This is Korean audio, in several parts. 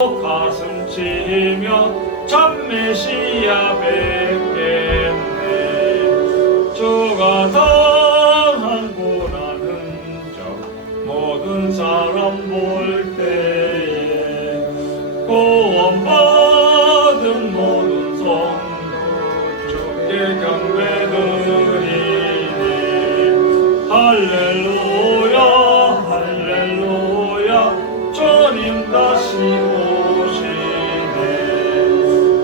가슴 치며 참 메시아 뵙겠네. 주가 당한 고난 흔적 모든 사람 볼 때에 구원받은 모든 성도 주께 경배드리니 할렐루야 할렐루야 주님 다시 오시네.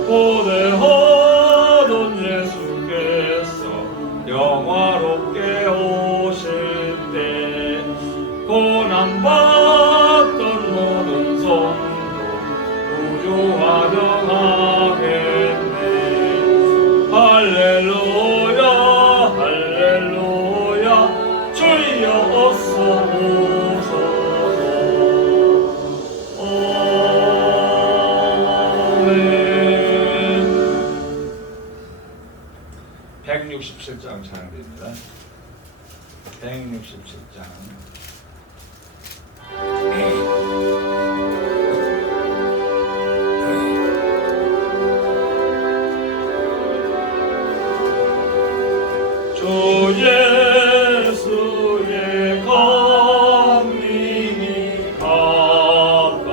고대하던 예수께서 영화롭게 오실 때 고난받던 모든 성도 구주 환영하겠네. 할렐루야 할렐루야 주여 어서 오소서. 아멘. 167장 찬양드립니다. 167장. 주 예수의 강림이 가까우니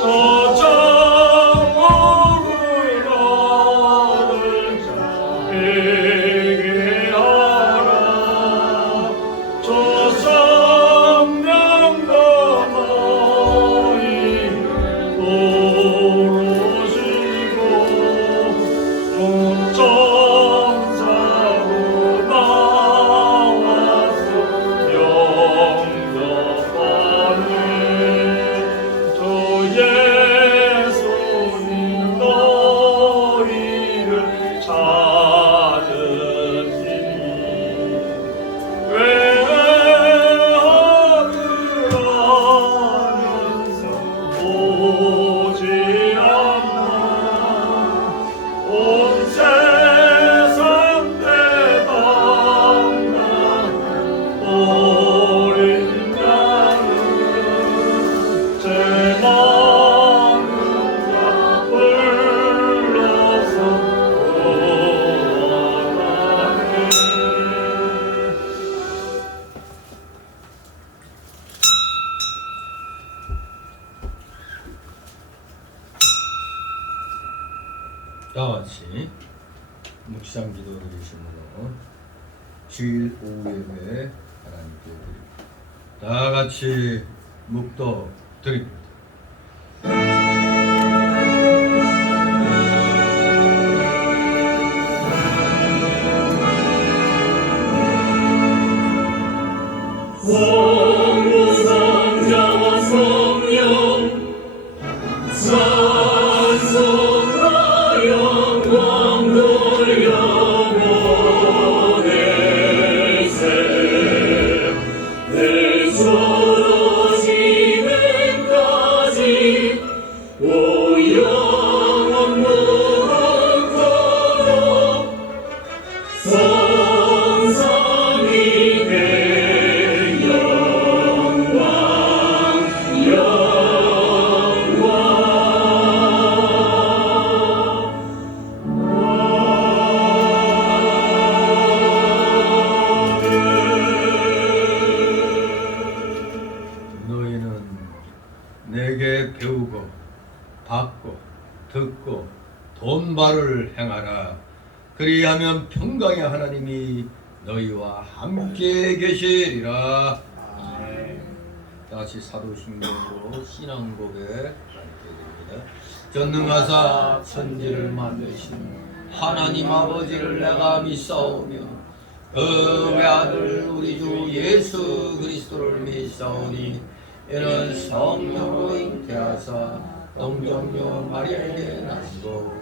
저 장막을 베게 하라. 저 성령가마이 도로시고 천사로 나와서 영접하네. 주 예수님 너희를 찾으시니 외아들하면서 오지 않나. 온 세상 대담나 어린 양은 제 많은 자 불러서 구원하네. 다같이 묵상 기도 드리심으로 주일 오후 예배 하나님께 드립니다. 다같이 묵도 드립니다. 성부성자와 성령 찬송하여 영광 돌려보내세. 내 서로 지금까지 오 영원 무궁토록 성삼위 영광 너희는 내게 배우고 받고 듣고 돈발을 행하라. 그리하면 평강의 하나님이 너희와 함께 계시리라. 다시 사도신경으로 신앙고백 드립니다. 전능하사 천지를 만드신 하나님 아버지를 내가 믿사오며 그 외아들 우리 주 예수 그리스도를 믿사오니 이는 성령으로 잉태하사 동정녀 마리아에게 나시고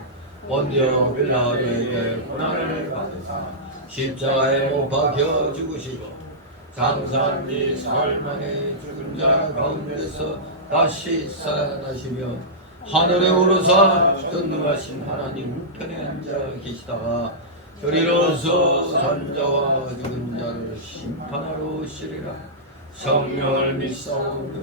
본디오 빌라도에게 고난을 받으사 십자가에 못 박혀 죽으시고 장사한 지 사흘 만에 죽은 자 가운데서 다시 살아나시며 하늘에 오르사 전능하신 하나님 우편에 앉아 계시다가 저리로서 산자와 죽은 자를 심판하러 오시리라. 성령을 믿사오며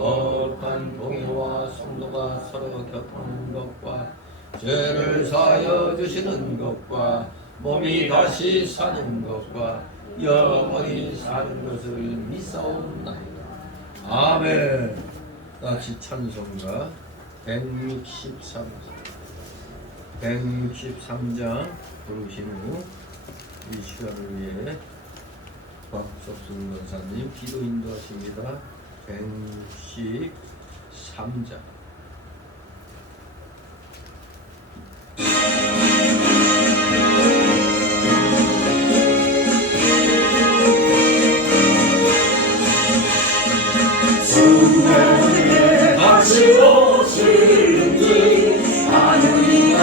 거룩한 동의와 성도가 서로 곁하는 것과 죄를 사하여 주시는 것과 몸이 다시 사는 것과 영원히 사는 것을 믿사옵나이다. 아멘. 다시 찬송가 163장 부르신 후 이 시간을 위해 박석순 권사님 기도 인도하십니다. 163장 다시 오시니 아무리가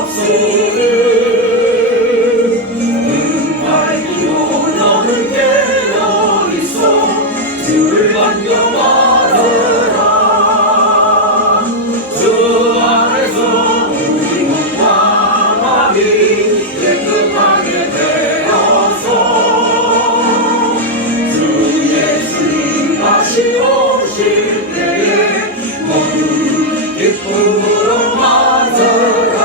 없으니 밝히고 너는 깨어있어 주를 반겨받으라. 주 안에서 우리 몸과 마음이 깨끗하게 되어서 주 예수님 다시 오실 때에 모두 기쁨으로 맞아라.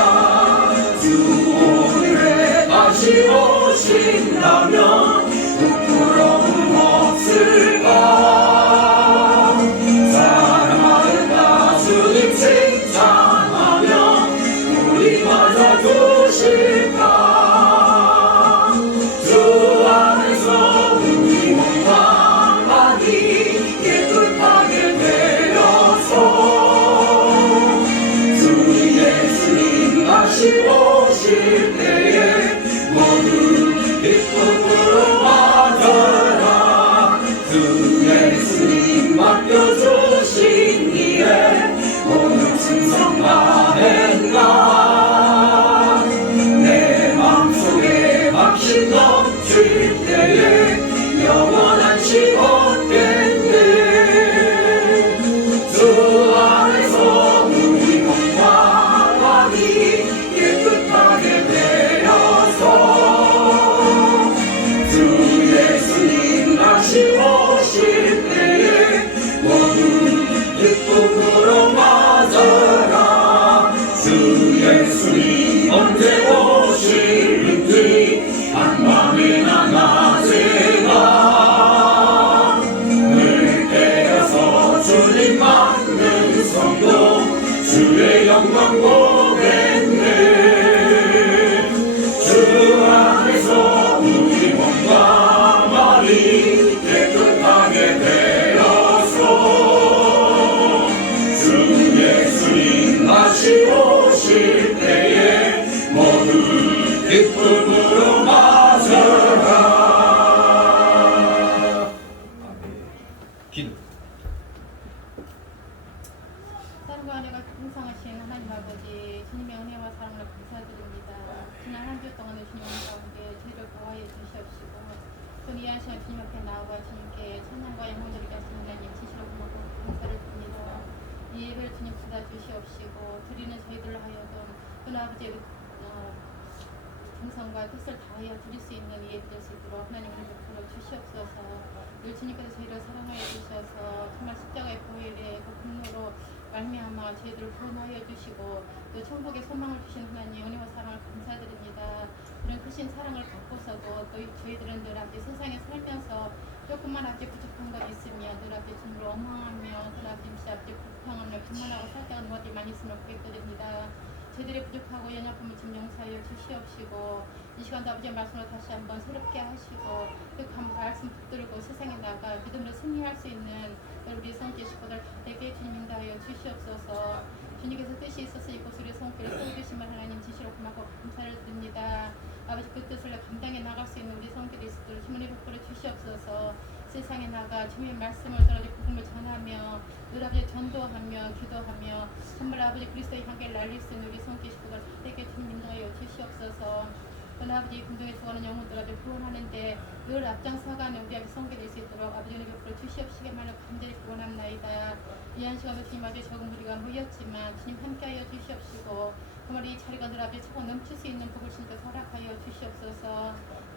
주 오늘에 다시 오신다면 부끄러움 없을까. 사랑하였다 주님 칭찬하며 우리 맞아주실까. 주 안에서 우리 몸과 마음이 깨끗하게 되어서 주 예수님 다시 오실 때에 모두 기쁨으로 맞아라. 주 예수님 맡겨주시기에 오늘 충성 다했나. 내 마음속에 확신 넘칠 때에 영원한 시간 얻겠네. 주 안에서 우리 몸과 마음이 깨끗하게 되어서 주 예수님 다시 오실 때에 모두 기쁨으로 맞아라. 주 예수님 언제 오실지 한밤이나 낮에나 늘 깨어서 주님 맞는 성도 주의 영광 보겠네. 주 안에서 우리 몸과 마음이 깨끗하게 되어서 주 예수님 다시 오실 때에 모두 기쁨으로 맞아라. 아멘. 기도 사랑과 은혜가 풍성하신 하나님 아버지, 주님의 은혜와 사랑을 감사드립니다. 지난 한 주 동안의 주님 가운데 저희를 보호하여 주시옵시고 또 이 한 시간 주님 앞에 나아가 주님께 찬양과 영광을 드리겠습니다. 하나님 진실로 고맙고 감사를 드립니다. 이 예배를 주님 받아주시옵시고 드리는 저희들로 하여금 또 아버지의 정성과 뜻을 다하여 드릴 수 있는 예배 될 수 있도록 하나님 은혜 베풀어 주시옵소서. 늘 주님께서 저희를 사랑하여 주셔서 정말 십자가의 보혈의 그 분노로 말미암아 저희들을 구원하여 주시고 또 천국의 소망을 주신 하나님 은혜와 사랑을 감사드립니다. 이런 크신 사랑을 갖고서도 또 저희들은 늘 아버지 세상에 살면서 조금만 아버지 부족한 것 있으면 늘 아버지 주님을 원망하며 늘 아버지 불평하며 비난하고 살다가는 것이 많이 있으면 고백드립니다. 저희들의 부족하고 연약함을 좀 용서하여 주시옵시고 이 시간도 아버지의 말씀을 다시 한번 새롭게 하시고 그 말씀 붙들고 세상에 나가 믿음으로 승리할 수 있는 우리 성교 식구들 되게 주님 인도하여 주시옵소서. 주님께서 뜻이 있어서 이곳 우리 성교를 세워주시면 하나님 진실로 고맙고 감사를 드립니다. 아버지 그 뜻을 감당해 나갈 수 있는 우리 성교들이 있도록 힘을 베풀어 주시옵소서. 세상에 나가 주님의 말씀을 전하고 복음을 전하며 늘 아버지 전도하며 기도하며 정말 아버지 그리스도의 향기를 날릴 수 있는 우리 성교 식구들 되게 주님 인도하여 주시옵소서. 아버지 군중에 수고하는 영혼들 아버지 구원하는데 늘 앞장서가는 우리 아버지 성교될 수 있도록 아버지 은혜 베풀어 주시옵시기만을 간절히 구원합나이다. 이 한 시간도 주님 아버지 적은 우리가 모였지만 주님 함께하여 주시옵시고 정말 이 자리가 늘 아버지 차고 넘칠 수 있는 복을 주님께 허락하여 주시옵소서.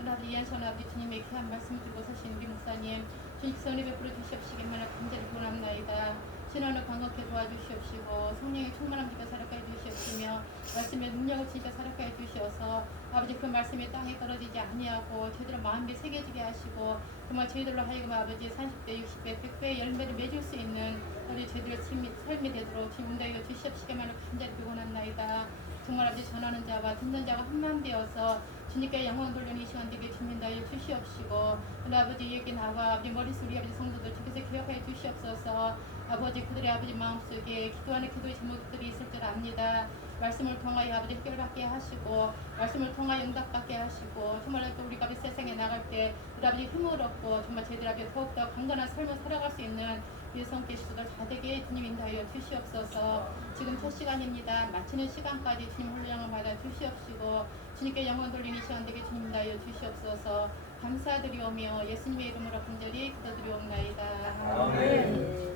아버지 이 한 시간 아버지 주님의 귀한 말씀을 들고 서신 우리 목사님 주님께서 은혜 베풀어 주시옵시기만을 간절히 원합나이다. 신원을 건강케 도와주시옵시고 성령의 충만함 주께 사력하여 주시옵시며 말씀의 능력을 주니까 사력하여 주시어서 아버지 그 말씀이 땅에 떨어지지 아니하고 제대로 마음에 새겨지게 하시고 정말 저희들로 하여금 아버지 30배, 60배, 100배의 열매를 맺을 수 있는 우리 저희들의 삶이 되도록 주님 인도하여 주시옵시기만을 간절히 원합나이다. 정말 아버지 전하는 자와 듣는 자가 한마음 되어서 주님께 영광 돌리는 이 시간 되게 주님 인도하여 주시옵시고 우리 아버지 여기 나와 아버지 머릿속에 아버지 성도들 주께서 기억하여 주시옵소서. 아버지 그들의 아버지 마음속에 기도하는 기도의 제목들이 있을 줄 압니다. 말씀을 통하여 아버지 해결받게 하시고 말씀을 통하여 응답받게 하시고 정말 또 우리가 이 세상에 나갈 때 우리 아버지 힘을 얻고 정말 저희들 아버지 더욱더 강건한 삶을 살아갈 수 있는 우리 성께서도 다 되게 주님 인도하여 주시옵소서. 지금 첫 시간입니다. 마치는 시간까지 주님 훈련을 받아 주시옵시고 주님께 영광 돌리는 시간 되게 주님 인도하여 주시옵소서. 감사드리오며 예수님의 이름으로 간절히 기도드리옵나이다. 아멘.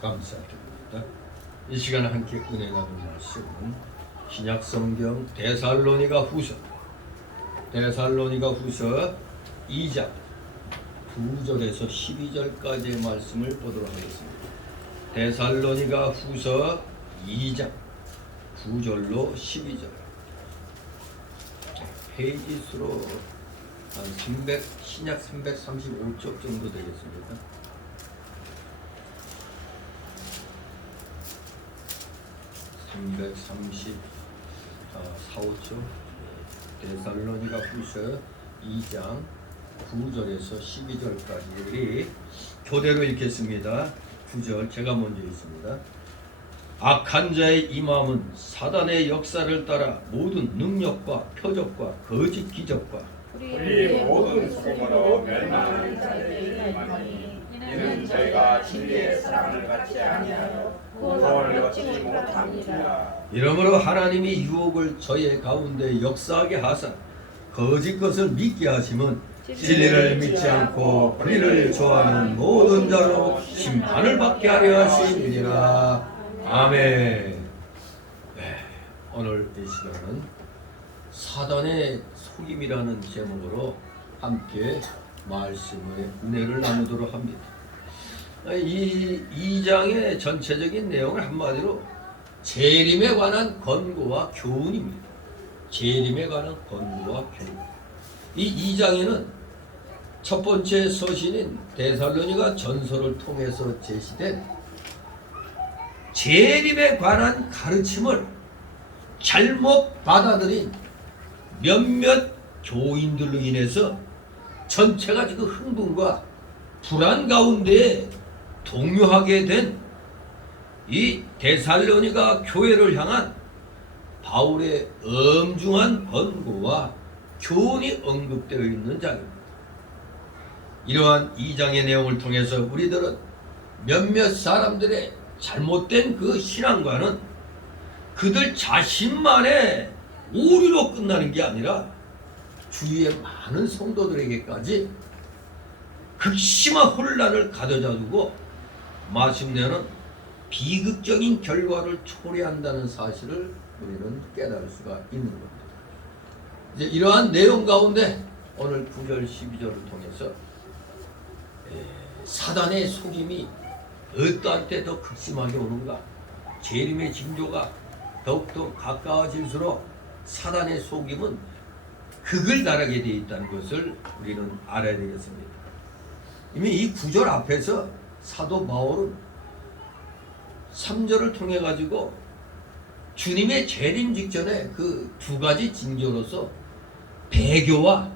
감사드립니다. 이 시간에 함께 은혜 나눌 말씀은 신약성경 데살로니가 후서 2장 9절에서 12절까지의 말씀을 보도록 하겠습니다. 데살로니가 후서 2장 9절로 12절. 페이지 수로 한 신약 335쪽 정도 되겠습니다. 334, 5초. 데살로니가 후서 2장 9절에서 12절까지 우리 교대로 읽겠습니다. 9절 제가 먼저 읽습니다. 악한 자의 이 마음은 사단의 역사를 따라 모든 능력과 표적과 거짓 기적과 우리 모든 속으로 멸망하는 자들의 이름하니 이는 저희가 진리의 사랑을 갖지 아니하여 구원을 얻지 못합니다. 이러므로 하나님이 유혹을 저의 가운데 역사하게 하사 거짓 것을 믿게 하심은 진리를 믿지 않고 불의를 좋아하는 모든 자로 심판을 받게 하려 하심이니라. 아멘. 네, 오늘 이 시간은 사단의 속임이라는 제목으로 함께 말씀의 은혜를 나누도록 합니다. 이 2장의 전체적인 내용을 한마디로 재림에 관한 권고와 교훈입니다. 재림에 관한 권고와 교훈. 이 2장에는 첫 번째 서신인 데살로니가 전서를 통해서 제시된 재림에 관한 가르침을 잘못 받아들인 몇몇 교인들로 인해서 전체가 지금 흥분과 불안 가운데 동요하게 된 이 데살로니가 교회를 향한 바울의 엄중한 권고와 교훈이 언급되어 있는 장입니다. 이러한 2장의 내용을 통해서 우리들은 몇몇 사람들의 잘못된 그 신앙관은 그들 자신만의 오류로 끝나는 게 아니라 주위의 많은 성도들에게까지 극심한 혼란을 가져다 두고 마침내는 비극적인 결과를 초래한다는 사실을 우리는 깨달을 수가 있는 겁니다. 이제 이러한 내용 가운데 오늘 9절 12절을 통해서 사단의 속임이 어떠한 때 더 극심하게 오는가, 재림의 징조가 더욱더 가까워질수록 사단의 속임은 극을 달하게 되어 있다는 것을 우리는 알아야 되겠습니다. 이미 이 9절 앞에서 사도 바울은 3절을 통해 가지고 주님의 재림 직전에 그 두 가지 징조로서 배교와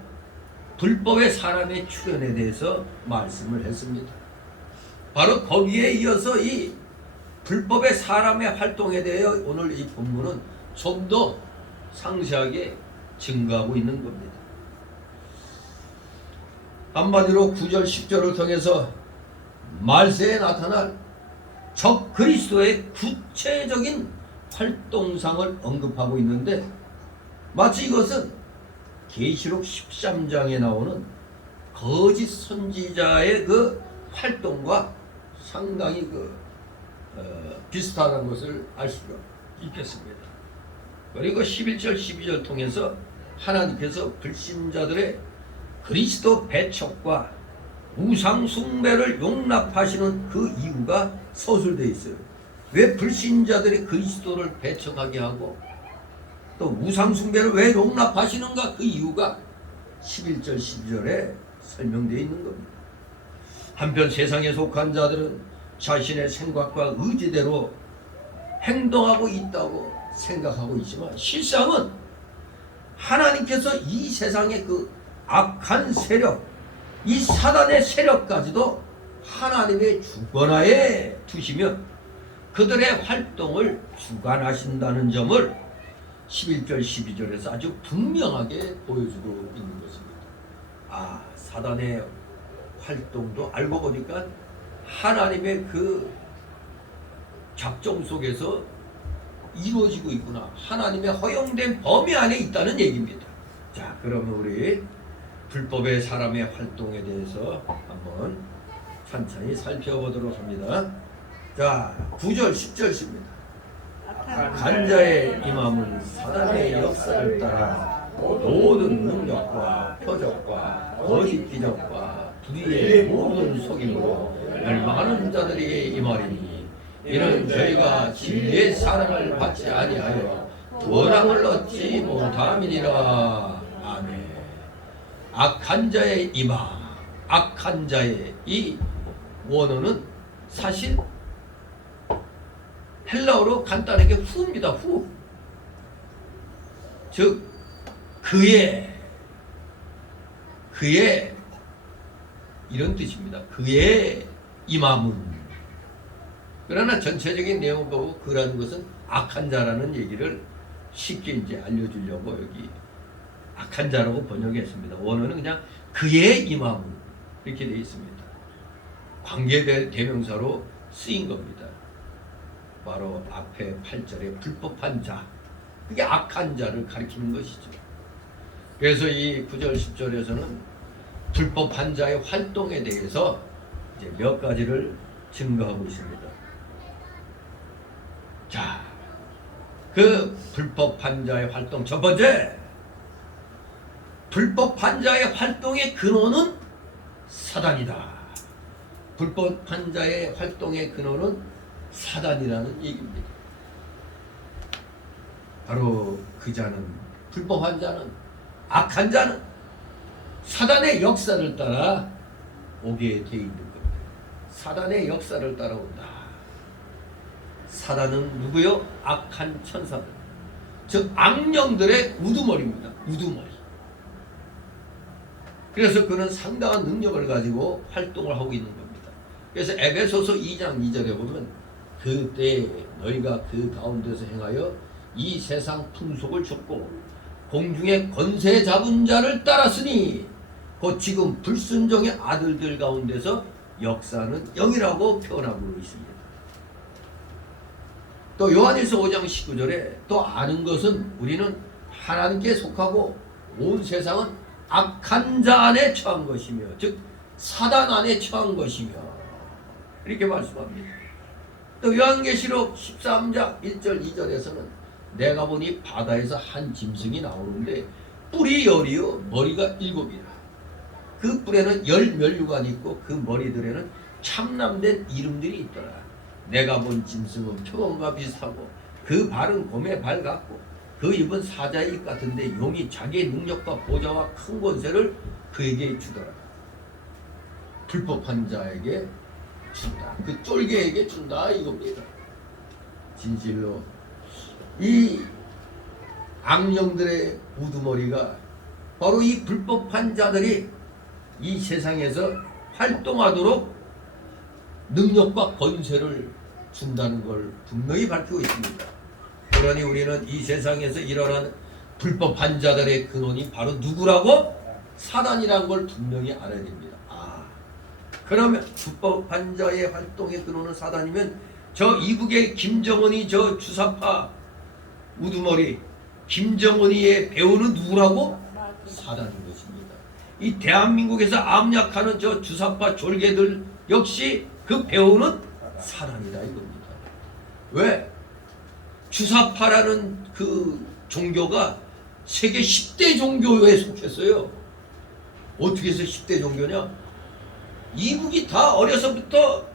불법의 사람의 출현에 대해서 말씀을 했습니다. 바로 거기에 이어서 이 불법의 사람의 활동에 대해 오늘 이 본문은 좀 더 상세하게 증거하고 있는 겁니다. 한마디로 9절 10절을 통해서 말세에 나타날 적 그리스도의 구체적인 활동상을 언급하고 있는데 마치 이것은 계시록 13장에 나오는 거짓 선지자의 그 활동과 상당히 비슷하다는 것을 알 수가 있겠습니다. 그리고 11절 12절 통해서 하나님께서 불신자들의 그리스도 배척과 우상 숭배를 용납하시는 그 이유가 서술되어 있어요. 왜 불신자들이 그리스도를 배척하게 하고 또 우상 숭배를 왜 용납하시는가? 그 이유가 11절 12절에 설명되어 있는 겁니다. 한편 세상에 속한 자들은 자신의 생각과 의지대로 행동하고 있다고 생각하고 있지만 실상은 하나님께서 이 세상의 그 악한 세력, 이 사단의 세력까지도 하나님의 주권하에 두시며 그들의 활동을 주관하신다는 점을 11절 12절에서 아주 분명하게 보여주고 있는 것입니다. 아, 사단의 활동도 알고 보니까 하나님의 그 작정 속에서 이루어지고 있구나. 하나님의 허용된 범위 안에 있다는 얘기입니다. 자, 그러면 우리 불법의 사람의 활동에 대해서 한번 천천히 살펴보도록 합니다. 자, 9절 10절입니다. 악한 자의 임함은 사단의 역사를 따라 모든 능력과 표적과 거짓 기적과 불의의 모든 속임으로 멸망하는 자들이 임하리니 이는 저희가 진리의 사랑을 받지 아니하여 원함을 얻지 못함이니라. 아멘. 악한 자의 임함, 악한 자의 이 원어는 사실 헬라어로 간단하게 후입니다. 후. 즉 그의 이런 뜻입니다. 그의 임함은. 그러나 전체적인 내용을 보고 그라는 것은 악한 자라는 얘기를 쉽게 이제 알려주려고 여기 악한 자라고 번역했습니다. 원어는 그냥 그의 임함은 이렇게 되어 있습니다. 관계 대명사로 쓰인 겁니다. 바로 앞에 8절에 불법한 자, 그게 악한 자를 가리키는 것이죠. 그래서 이 9절 10절에서는 불법한 자의 활동에 대해서 이제 몇 가지를 증거하고 있습니다. 자, 그 불법한 자의 활동 첫 번째, 불법한 자의 활동의 근원은 사단이다. 불법한 자의 활동의 근원은 사단이라는 얘기입니다. 바로 그 자는, 불법한 자는, 악한 자는 사단의 역사를 따라 오게 돼 있는 겁니다. 사단의 역사를 따라온다. 사단은 누구요? 악한 천사들, 즉 악령들의 우두머리입니다. 우두머리. 그래서 그는 상당한 능력을 가지고 활동을 하고 있는 겁니다. 그래서 에베소서 2장 2절에 보면 그때 너희가 그 가운데서 행하여 이 세상 풍속을 줬고 공중의 권세 잡은 자를 따랐으니 곧 지금 불순종의 아들들 가운데서 역사는 영이라고 표현하고 있습니다. 또 요한일서 5장 19절에 또 아는 것은 우리는 하나님께 속하고 온 세상은 악한 자 안에 처한 것이며, 즉 사단 안에 처한 것이며, 이렇게 말씀합니다. 또 요한계시록 13장 1절 2절에서는 내가 보니 바다에서 한 짐승이 나오는데 뿔이 10이요 머리가 7이라. 그 뿔에는 10면류관이 있고 그 머리들에는 참남된 이름들이 있더라. 내가 본 짐승은 표범과 비슷하고 그 발은 곰의 발 같고 그 입은 사자의 입 같은데 용이 자기의 능력과 보좌와 큰 권세를 그에게 주더라. 불법한 자에게 준다. 그 쫄개에게 준다 이겁니다. 진실로 이 악령들의 우두머리가 바로 이 불법한 자들이 이 세상에서 활동하도록 능력과 권세를 준다는 걸 분명히 밝히고 있습니다. 그러니 우리는 이 세상에서 일어나는 불법한 자들의 근원이 바로 누구라고? 사단이라는 걸 분명히 알아야 됩니다. 그러면 불법한 자의 활동의 근원은 사단이면 저 이북의 김정은이 저 주사파 우두머리 김정은이의 배우는 누구라고? 사단인 것입니다. 이 대한민국에서 암약하는 저 주사파 졸개들 역시 그 배우는 사단이다 이겁니다. 왜? 주사파라는 그 종교가 세계 10대 종교에 속했어요. 어떻게 해서 10대 종교냐? 이북이 다 어려서부터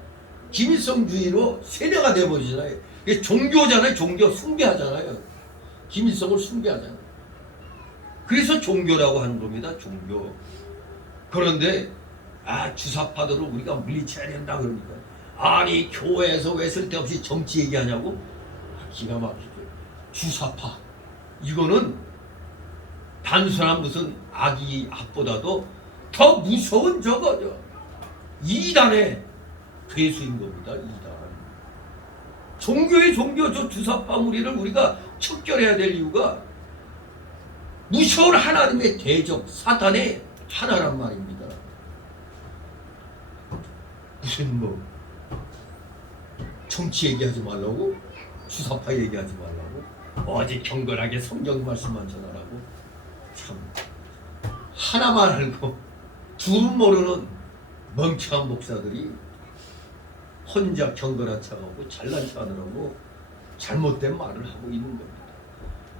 김일성주의로 세뇌가 돼버리잖아요. 이게 종교잖아요. 종교 숭배하잖아요. 김일성을 숭배하잖아요. 그래서 종교라고 하는 겁니다. 종교. 그런데 주사파들을 우리가 물리쳐야 된다 그러니까 아니 교회에서 왜 쓸데없이 정치 얘기하냐고? 기가 막히죠. 주사파 이거는 단순한 무슨 아기 앞보다도 더 무서운 저거죠. 이단의 괴수인 겁니다. 이단. 종교의 종교 저 주사파 무리를 우리가 척결해야 될 이유가 무서운 하나님의 대적 사탄의 하나란 말입니다. 무슨 뭐 정치 얘기하지 말라고? 주사파 얘기하지 말라고? 어디 경건하게 성경 말씀만 전하라고? 참 하나만 알고 둘은 모르는 멍청한 목사들이 혼자 경건한 척하고 잘난 척하느라고 잘못된 말을 하고 있는 겁니다.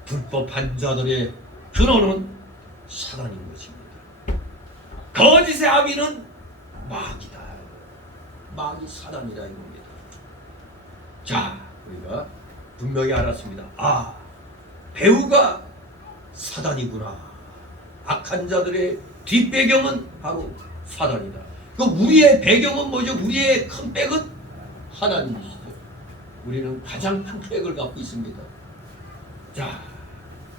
불법한 자들의 근원은 사단인 것입니다. 거짓의 아비는 마귀다. 마귀 사단이라 이겁니다. 자, 우리가 분명히 알았습니다. 배우가 사단이구나. 악한 자들의 뒷배경은 바로 사단이다. 그 우리의 배경은 뭐죠? 우리의 큰 백은 하나님이시죠. 우리는 가장 큰 백을 갖고 있습니다. 자,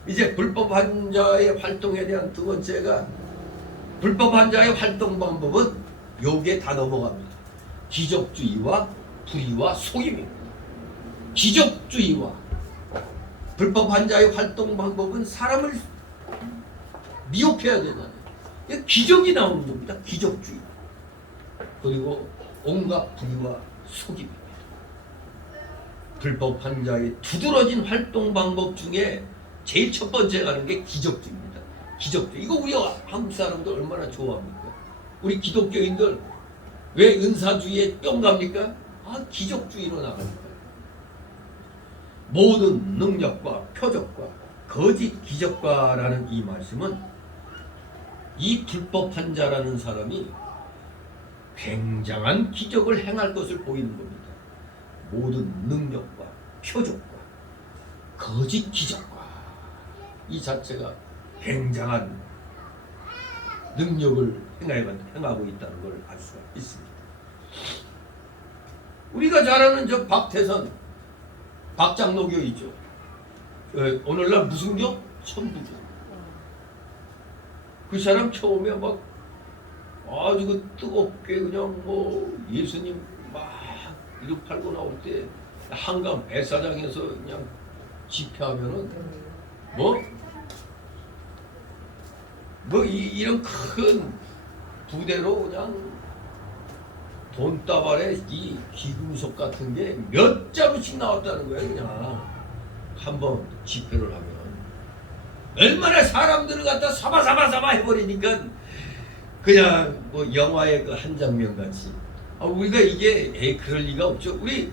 이제 불법한 자의 활동에 대한 두 번째가 불법한 자의 활동 방법은 여기에 다 넘어갑니다. 기적주의와 불의와 속임입니다. 기적주의와 불법한 자의 활동 방법은 사람을 미혹해야 되잖아요. 기적이 나오는 겁니다. 기적주의. 그리고 온갖 불의와 속임입니다. 불법한 자의 두드러진 활동 방법 중에 제일 첫 번째 가는 게 기적주의입니다. 기적주의. 이거 우리 한국 사람들 얼마나 좋아합니까? 우리 기독교인들 왜 은사주의에 뿅 갑니까? 기적주의로 나갑니다. 모든 능력과 표적과 거짓 기적과라는 이 말씀은 이 불법한 자라는 사람이 굉장한 기적을 행할 것을 보이는 겁니다. 모든 능력과 표적과 거짓 기적과 이 자체가 굉장한 능력을 행하고 있다는 걸 알 수가 있습니다. 우리가 잘 아는 저 박태선, 박장로교 있죠. 오늘날 무슨 교? 천부교. 그 사람 처음에 막 아주 그 뜨겁게 그냥 뭐 예수님 막 이렇게 팔고 나올 때 한강 배사장에서 그냥 집회하면은 이런 큰 부대로 그냥 돈다발에 이 기금속 같은 게 몇 자루씩 나왔다는 거예요. 그냥 한번 집회를 하면 얼마나 사람들을 갖다 사바사바사바 해버리니까 그냥 뭐 영화의 그 한 장면 같이 우리가 이게 그럴 리가 없죠. 우리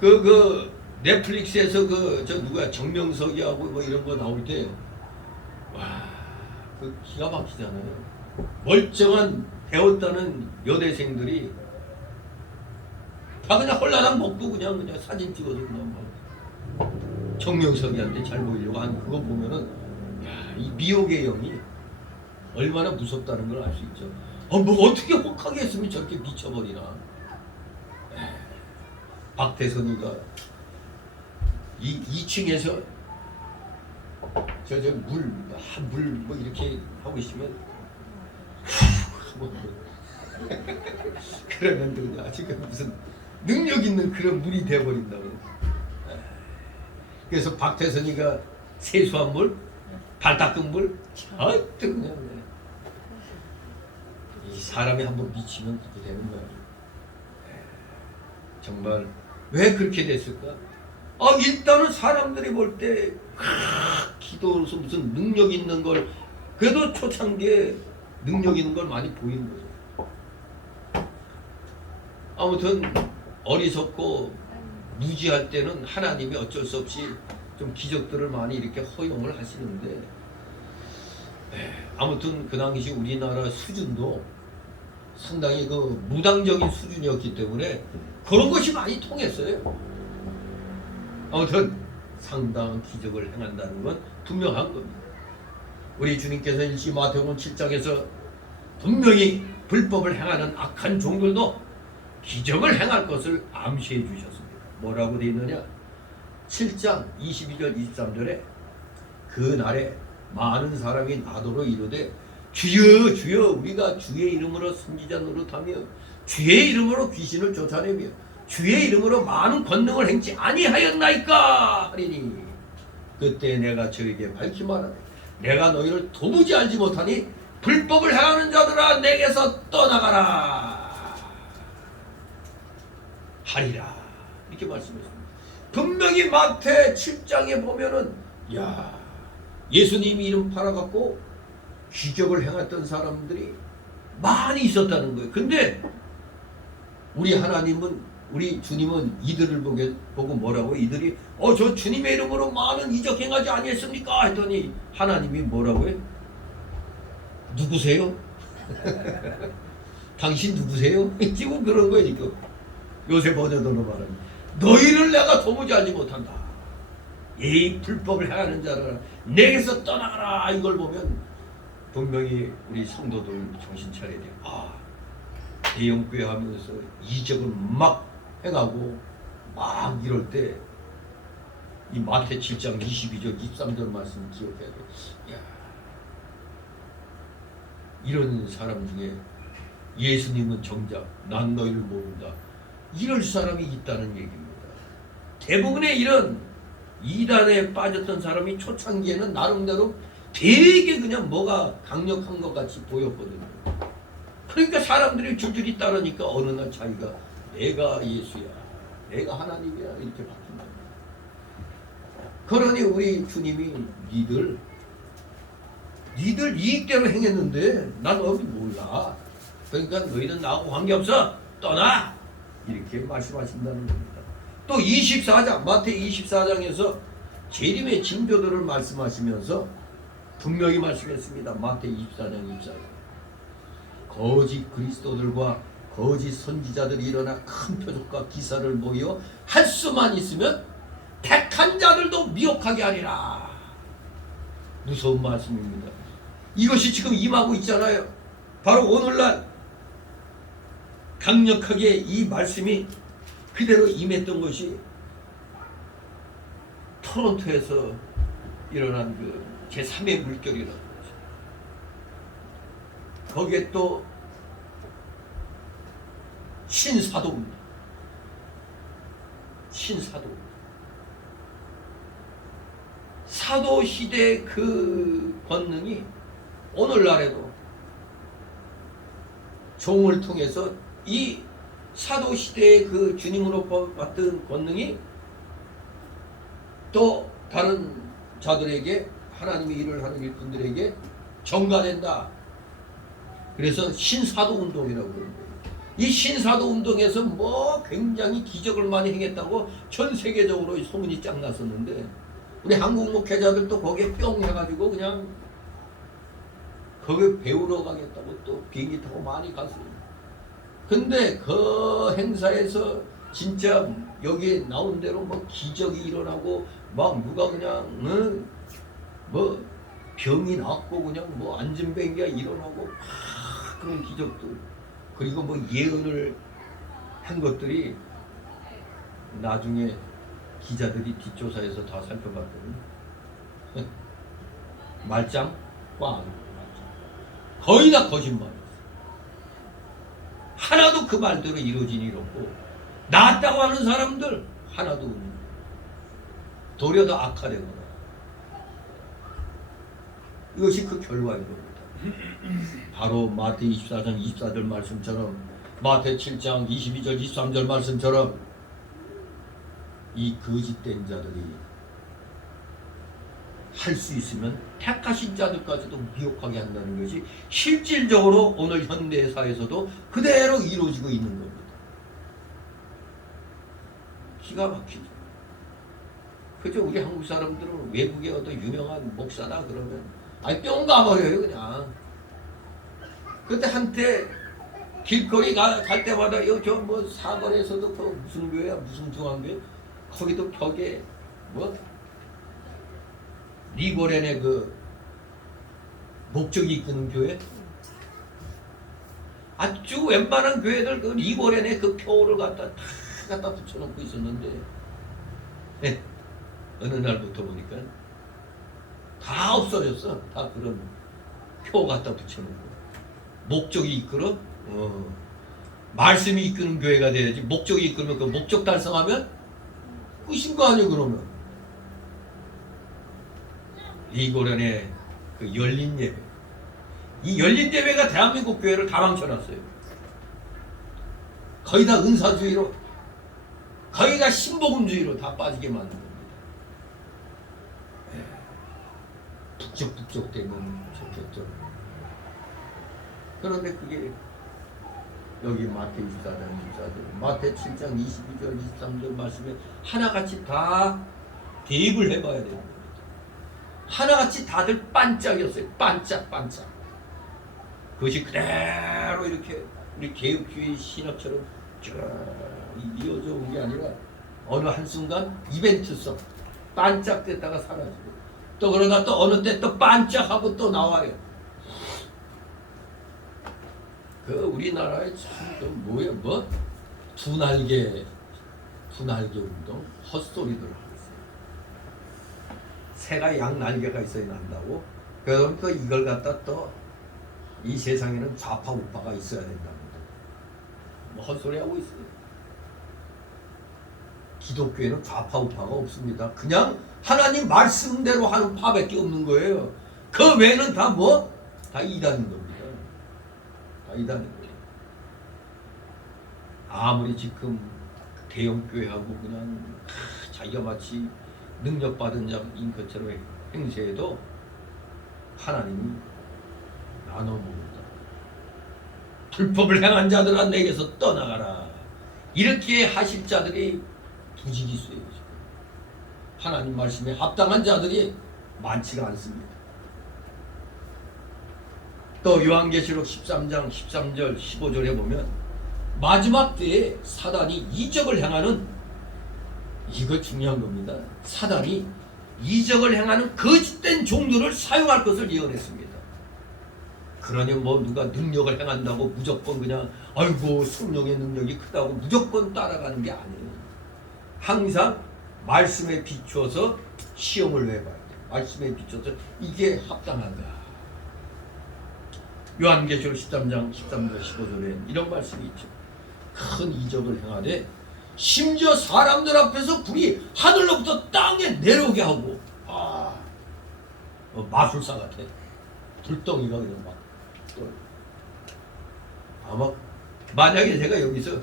그 넷플릭스에서 저 누구야 정명석이하고 뭐 이런 거 나올 때 그 기가 막히잖아요. 멀쩡한 배웠다는 여대생들이 다 그냥 헐라당 먹고 그냥 사진 찍어서 그냥 막 정명석이한테 잘 보이려고 한 그거 보면은 이 미혹의 영이 얼마나 무섭다는 걸 알 수 있죠. 뭐 어떻게 혹하게 했으면 저렇게 미쳐버리나. 박태선이가 2층에서 물 뭐 이렇게 하고 있으면 그러면 지금 무슨 능력 있는 그런 물이 돼버린다고. 그래서 박태선이가 세수한 물, 발 닦은 물, 그냥 이 사람이 한번 미치면 그렇게 되는 거예요. 정말 왜 그렇게 됐을까? 일단은 사람들이 볼 때 기도로서 무슨 능력 있는 걸 그래도 초창기에 능력 있는 걸 많이 보이는 거죠. 아무튼 어리석고 무지할 때는 하나님이 어쩔 수 없이 좀 기적들을 많이 이렇게 허용을 하시는데, 아무튼 그 당시 우리나라 수준도 상당히 그 무당적인 수준이었기 때문에 그런 것이 많이 통했어요. 아무튼 상당한 기적을 행한다는 건 분명한 겁니다. 우리 주님께서 일시 마태복음 7장에서 분명히 불법을 행하는 악한 종들도 기적을 행할 것을 암시해 주셨습니다. 뭐라고 되어 있느냐? 7장 22절 23절에 그 날에 많은 사람이 나더러 이르되 주여 주여 우리가 주의 이름으로 선지자 노릇하며 주의 이름으로 귀신을 쫓아내며 주의 이름으로 많은 권능을 행치 아니하였나이까 하리니 그때 내가 저에게 밝히 말하되 내가 너희를 도무지 알지 못하니 불법을 행하는 자들아 내게서 떠나가라 하리라 이렇게 말씀했습니다. 분명히 마태 7장에 보면은 예수님 이름 팔아갖고 기적을 행했던 사람들이 많이 있었다는 거예요. 근데 우리 하나님은 우리 주님은 이들을 보고 뭐라고 이들이 저 주님의 이름으로 많은 이적 행하지 아니했습니까? 했더니 하나님이 뭐라고 해요? 누구세요? 당신 누구세요? 지금 그런 거예요. 지금 요새 번역으로 말하면 너희를 내가 도무지 알지 못한다. 이 불법을 행하는 자라 내게서 떠나가라. 이걸 보면 분명히 우리 성도들 정신 차려야 돼요. 대형교회 하면서 이적을 막 행하고 막 이럴 때 이 마태 7장 22절 23절 말씀 기억해야 돼요. 이런 사람 중에 예수님은 정작 난 너희를 모른다. 이럴 사람이 있다는 얘기입니다. 대부분의 이런 이단에 빠졌던 사람이 초창기에는 나름대로 되게 그냥 뭐가 강력한 것 같이 보였거든요. 그러니까 사람들이 줄줄이 따르니까 어느 날 자기가 내가 예수야, 내가 하나님이야 이렇게 바뀐 겁니다. 그러니 우리 주님이 니들 이익대로 행했는데 난 어디 몰라. 그러니까 너희는 나하고 관계없어. 떠나. 이렇게 말씀하신다는 겁니다. 또 24장 마태 24장에서 재림의 징조들을 말씀하시면서 분명히 말씀했습니다. 마태 24장 24절 거짓 그리스도들과 거짓 선지자들이 일어나 큰 표적과 기사를 모여 할 수만 있으면 택한 자들도 미혹하게 하리라. 무서운 말씀입니다. 이것이 지금 임하고 있잖아요. 바로 오늘날 강력하게 이 말씀이 그대로 임했던 것이 토론토에서 일어난 그 제3의 물결이라는 거죠. 거기에 또 신사도입니다. 사도 시대의 그 권능이 오늘날에도 종을 통해서 이 사도 시대의 그 주님으로 받던 권능이 또 다른 자들에게 하나님의 일을 하는 일꾼들에게 전가된다. 그래서 신사도 운동이라고 그러는 거예요. 이 신사도 운동에서 뭐 굉장히 기적을 많이 행했다고 전 세계적으로 소문이 쫙 났었는데 우리 한국 목회자들도 거기에 뿅 해가지고 그냥 거기 배우러 가겠다고 또 비행기 타고 많이 갔어요. 근데 그 행사에서 진짜 여기에 나온 대로 뭐 기적이 일어나고 막 누가 그냥 뭐 병이 낫고 그냥 뭐 안전뱅이가 일어나고 그런 기적들 그리고 뭐 예언을 한 것들이 나중에 기자들이 뒷조사에서 다 살펴봤더니 말짱 꽝 거의 다 거짓말이었어. 하나도 그 말대로 이루어진 일 없고 낫다고 하는 사람들 하나도 없는 도리어 더 악화된 거다. 이것이 그 결과인 겁니다. 바로 마태 24장 24절 말씀처럼 마태 7장 22절 23절 말씀처럼 이 거짓된 자들이 할 수 있으면 택하신 자들까지도 미혹하게 한다는 것이 실질적으로 오늘 현대사에서도 그대로 이루어지고 있는 겁니다. 기가 막히죠. 그저 우리 한국 사람들은 외국에 어떤 유명한 목사다 그러면 아니 뿅 가버려요 그냥. 그때 한때 길거리 갈 때마다 저 뭐 사거리에서도 그 무슨 교회야 무슨 중앙교회 거기도 벽에 뭐 리고렌의 그 목적이 이끄는 교회 아주 웬만한 교회들 그 리고렌의 그 표를 갖다 붙여놓고 있었는데 네. 어느 날부터 보니까 다 없어졌어. 다 그런 표 갖다 붙여놓고 목적이 이끌어 말씀이 이끄는 교회가 돼야지. 목적이 이끌면 그 목적 달성하면 끝인 거 아니에요. 그러면 리고렌의 그 열린 예배, 이 열린 예배가 대한민국 교회를 다 망쳐놨어요. 거의 다 은사주의로, 거의 다 신복음주의로 다 빠지게 만든 겁니다. 북적북적 되면 좋겠죠. 그런데 그게 여기 마태 24장 24절, 마태 7장 22절 23절 말씀에 하나같이 다 대입을 해봐야 되는 겁니다. 하나같이 다들 반짝이었어요. 반짝반짝. 그것이 그대로 이렇게 우리 개혁주의 신학처럼 쭉 이어져 온 게 아니라 어느 한순간 이벤트성 반짝됐다가 사라지고 또 그러다 또 어느 때 또 반짝하고 또 나와요. 그 우리나라에 참그 뭐야 뭐 두 날개 운동 헛소리들 하고 있어요. 새가 양 날개가 있어야 난다고. 그럼 또 이걸 갖다 또 이 세상에는 좌파 우파가 있어야 된답니다. 뭐 헛소리 하고 있어요. 기독교에는 좌파 우파가 없습니다. 그냥 하나님 말씀대로 하는 파밖에 없는 거예요. 그 외에는 다 뭐? 다 이단인 겁니다. 다 이단인 거예요. 아무리 지금 대형교회하고 그냥 자기가 마치 능력받은 자인 것처럼 행세해도 하나님이 나눠먹는다. 불법을 행한 자들아 내게서 떠나가라. 이렇게 하실 자들이 부지기수예요. 하나님 말씀에 합당한 자들이 많지가 않습니다. 또 요한계시록 13장 13절 15절에 보면 마지막 때에 사단이 이적을 행하는, 이거 중요한 겁니다. 사단이 이적을 행하는 거짓된 종들을 사용할 것을 예언했습니다. 그러니 뭐 누가 능력을 행한다고 무조건 그냥 아이고 성령의 능력이 크다고 무조건 따라가는 게 아니에요. 항상 말씀에 비추어서 시험을 해봐야 돼요. 말씀에 비추어서 이게 합당한가. 요한계시록 13장 13절 15절에 이런 말씀이 있죠. 큰 이적을 행하되 심지어 사람들 앞에서 불이 하늘로부터 땅에 내려오게 하고 마술사 같아. 불덩이가 그냥 막 아마 만약에 제가 여기서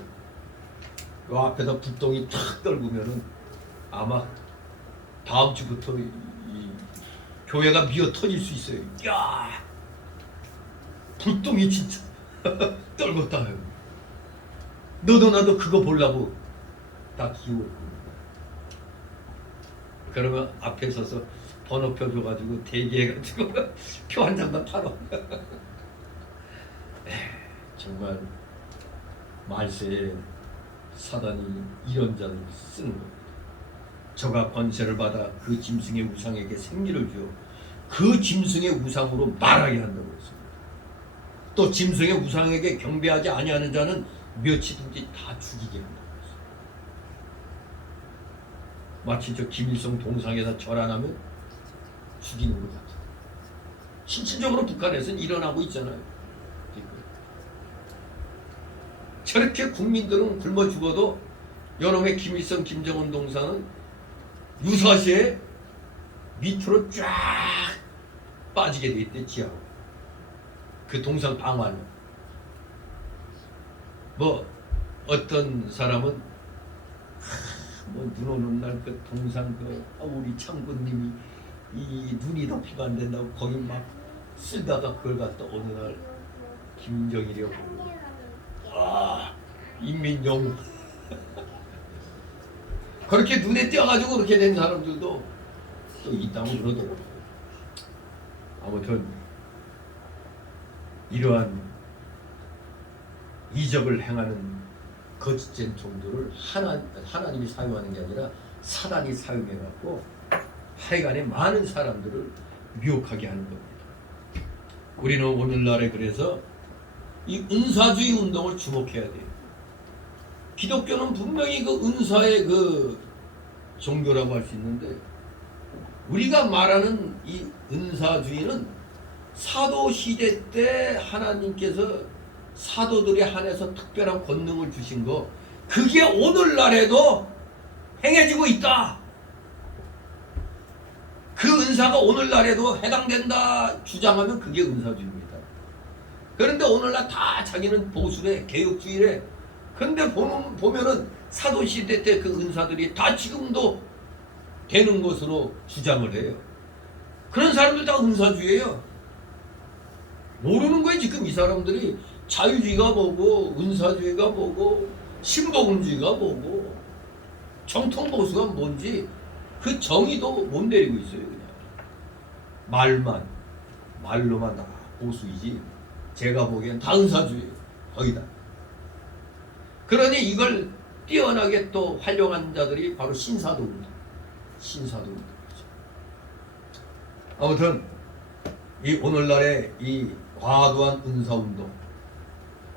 그 앞에다 불덩이 탁 떨구면은 아마 다음 주부터 이 교회가 미어 터질 수 있어요. 야, 불덩이 진짜 떨궜다 해요. 너도 나도 그거 보려고 다 기워. 그러면 앞에 서서 번호표 줘가지고 대기해가지고 표 한 장만 팔아. 정말 말세에 사단이 이런 자를 쓰는 겁니다. 저가 권세를 받아 그 짐승의 우상에게 생리를 주어 그 짐승의 우상으로 말하게 한다고 했습니다. 또 짐승의 우상에게 경배하지 아니하는 자는 며칠든지 다 죽이게 한다고 했습니다. 마치 저 김일성 동상에다 절 안 하면 죽이는 것 같아요. 실질적으로 북한에서는 일어나고 있잖아요. 저렇게 국민들은 굶어 죽어도 여놈의 김일성, 김정은 동상은 유사시에 밑으로 쫙 빠지게 돼 있대. 지하로. 그 동상 방화는 뭐 어떤 사람은 뭐 눈 오는 날 그 동상 우리 창군님이 이 눈이 덮이가 안 된다고 거기 막 쓰다가 그걸 갖다 어느 날 김정일이라고 인민영웅 그렇게 눈에 띄어가지고 그렇게 된 사람들도 또 있다고 그러더라고요. 아무튼 이러한 이적을 행하는 거짓된 종들을 하나님이 사용하는 게 아니라 사단이 사용해갖고 하여간에 많은 사람들을 미혹하게 하는 겁니다. 우리는 오늘날에 그래서 이 은사주의 운동을 주목해야 돼요. 기독교는 분명히 그 은사의 그 종교라고 할 수 있는데, 우리가 말하는 이 은사주의는 사도 시대 때 하나님께서 사도들에 한해서 특별한 권능을 주신 거, 그게 오늘날에도 행해지고 있다. 그 은사가 오늘날에도 해당된다 주장하면 그게 은사주의입니다. 그런데 오늘날 다 자기는 보수래, 개혁주의래. 근데 보면은 사도시대 때 그 은사들이 다 지금도 되는 것으로 주장을 해요. 그런 사람들 다 은사주의예요. 모르는 거예요. 지금 이 사람들이 자유주의가 뭐고, 은사주의가 뭐고, 신복음주의가 뭐고, 정통보수가 뭔지 그 정의도 못 내리고 있어요. 그냥 말로만 다 보수이지, 제가 보기엔 다 은사주의예요. 거의 다. 그러니 이걸 뛰어나게 또 활용한 자들이 바로 신사도입니다. 신사도입니다. 아무튼 이 오늘날의 이 과도한 은사운동,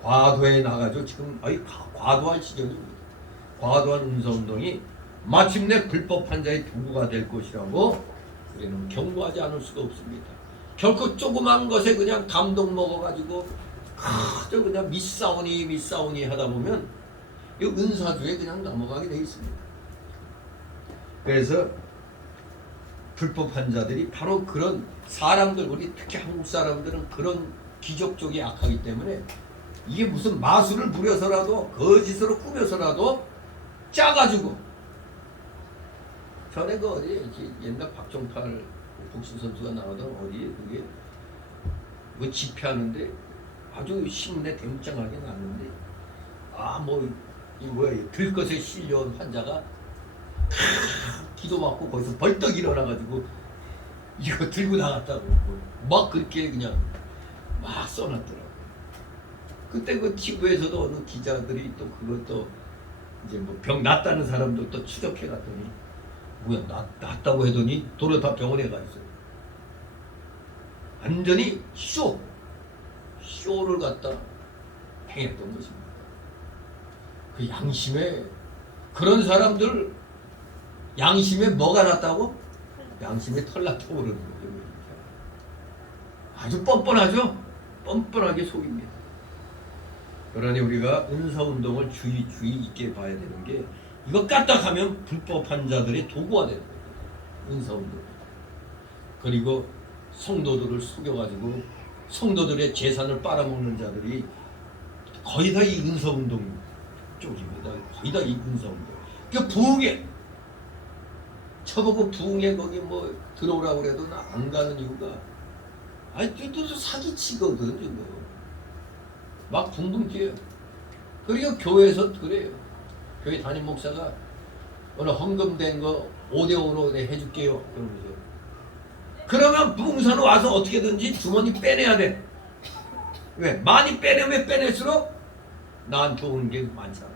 과도해 나가죠. 지금 과도할 시점입니다. 과도한 은사운동이 마침내 불법한 자의 도구가 될 것이라고 우리는 경고하지 않을 수가 없습니다. 결코 조그만 것에 그냥 감동 먹어가지고 그저 그냥 미싸우니 하다 보면 이 은사주에 그냥 넘어가게 돼 있습니다. 그래서 불법한 자들이 바로 그런 사람들, 우리 특히 한국 사람들은 그런 기적 쪽이 약하기 때문에 이게 무슨 마술을 부려서라도 거짓으로 꾸며서라도 짜가지고, 전에 그 어디 옛날 박종팔 복싱 선수가 나오던 어디 그게 뭐 집회하는데 아주 신문에 대문짝하게 났는데, 이 뭐야, 들것에 실려온 환자가 기도받고 거기서 벌떡 일어나가지고 이거 들고 나갔다고 막 그렇게 그냥 막 써놨더라고. 그때 그 TV에서도 어느 기자들이 또 그것도 이제 뭐 병 낫다는 사람도 또 추적해 갔더니 뭐야, 낫다고 하더니 도로 다 병원에 가 있어요. 완전히 쇼를 갖다 행했던 것입니다. 그 양심에, 그런 사람들 양심에 뭐가 났다고? 양심에 털 났다고 그러는 거죠. 아주 뻔뻔하죠? 뻔뻔하게 속입니다. 그러니 우리가 은사운동을 주의 있게 봐야 되는 게, 이거 까딱하면 불법한 자들의 도구가 되는 거예요. 은사운동. 그리고 성도들을 속여가지고 성도들의 재산을 빨아먹는 자들이 거의 다 이 은사운동 쪽입니다. 거의 다 이 은사운동. 그러니까 부흥회, 저보고 부흥회 거기 뭐 들어오라고 그래도 나 안 가는 이유가, 또 사기치거든 지금. 막 붕붕 뛰어요. 그리고 교회에서 그래요. 교회 담임 목사가 오늘 헌금된 거 5대5로 해줄게요. 그러면서. 그러면 부흥사는 와서 어떻게든지 주머니 빼내야 돼. 왜? 많이 빼내면 빼낼수록 나한테 오는 게 많잖아.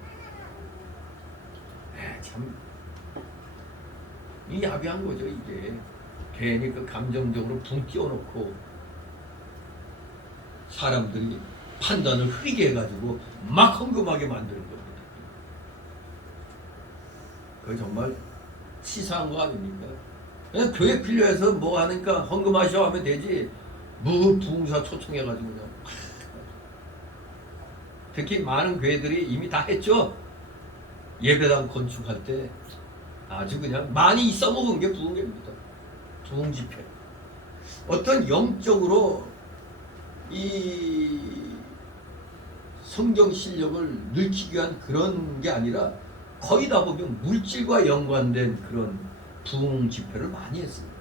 참, 이 야비한 거죠, 이게. 괜히 그 감정적으로 붕 띄워놓고 사람들이 판단을 흐리게 해가지고 막 헌금하게 만드는 겁니다. 그거 정말 치사한 거 아닙니까? 그냥 교회 필요해서 뭐 하니까 헌금하셔 하면 되지, 부흥사 초청해가지고 그냥. 특히 많은 교회들이 이미 다 했죠. 예배당 건축할 때 아주 그냥 많이 써먹은 게 부흥회입니다. 부흥 집회. 어떤 영적으로 이 성경 실력을 늘리기 위한 그런 게 아니라 거의 다 보면 물질과 연관된 그런 부흥 집회를 많이 했습니다.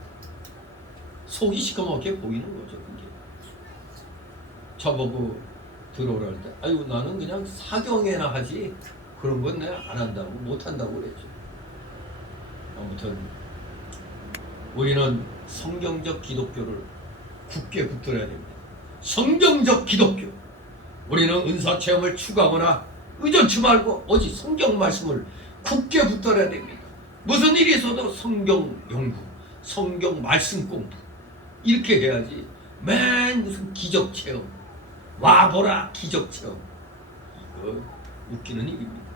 속이 시커멓게 보이는 거죠. 그게. 저보고 들어오라 할 때, 아유 나는 그냥 사경회나 하지 그런 건 내가 안 한다고, 못 한다고 그랬죠. 아무튼 우리는 성경적 기독교를 굳게 붙들어야 됩니다. 성경적 기독교. 우리는 은사 체험을 추구하거나 의존치 말고 오직 성경 말씀을 굳게 붙들어야 됩니다. 무슨 일이 있어도 성경 연구, 성경 말씀 공부 이렇게 해야지 맨 무슨 기적 체험 와보라 기적 체험 이거 웃기는 일입니다.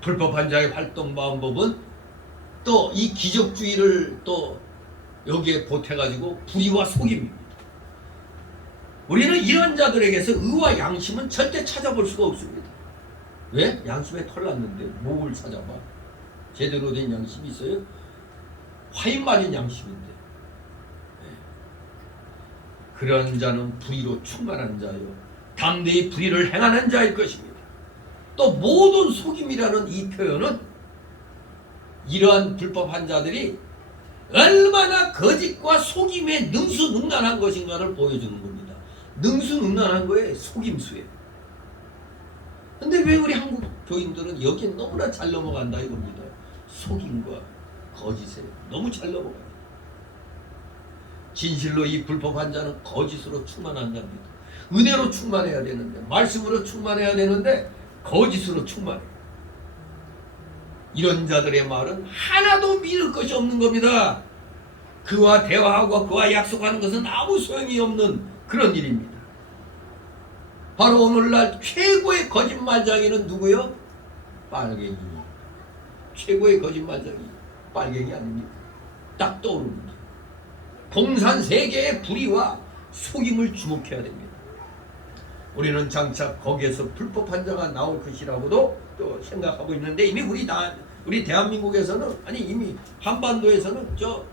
불법한 자의 활동 방법은 또 이 기적주의를 또 여기에 보태가지고 불의와 속임입니다. 우리는 이런 자들에게서 의와 양심은 절대 찾아볼 수가 없습니다. 왜? 양심에 털 났는데 뭘 찾아봐? 제대로 된 양심이 있어요? 화인 맞은 양심인데. 네. 그런 자는 불의로 충만한 자요 담대히 불의를 행하는 자일 것입니다. 또 모든 속임이라는 이 표현은 이러한 불법한 자들이 얼마나 거짓과 속임에 능수능란한 것인가를 보여주는 겁니다. 능수능란한 거에 속임수에. 근데 왜 우리 한국 교인들은 여기에 너무나 잘 넘어간다 이겁니다. 속임과 거짓에 너무 잘 넘어가요. 진실로 이 불법한 자는 거짓으로 충만한 자입니다. 은혜로 충만해야 되는데 말씀으로 충만해야 되는데 거짓으로 충만해요. 이런 자들의 말은 하나도 믿을 것이 없는 겁니다. 그와 대화하고 그와 약속하는 것은 아무 소용이 없는 그런 일입니다. 바로 오늘날 최고의 거짓말장이는 누구요? 빨갱이. 최고의 거짓말장이 빨갱이 아닙니까? 딱 떠오릅니다. 동산세계의 불의와 속임을 주목해야 됩니다. 우리는 장차 거기에서 불법한 자가 나올 것이라고도 또 생각하고 있는데 이미 우리 대한민국에서는 아니 이미 한반도에서는 저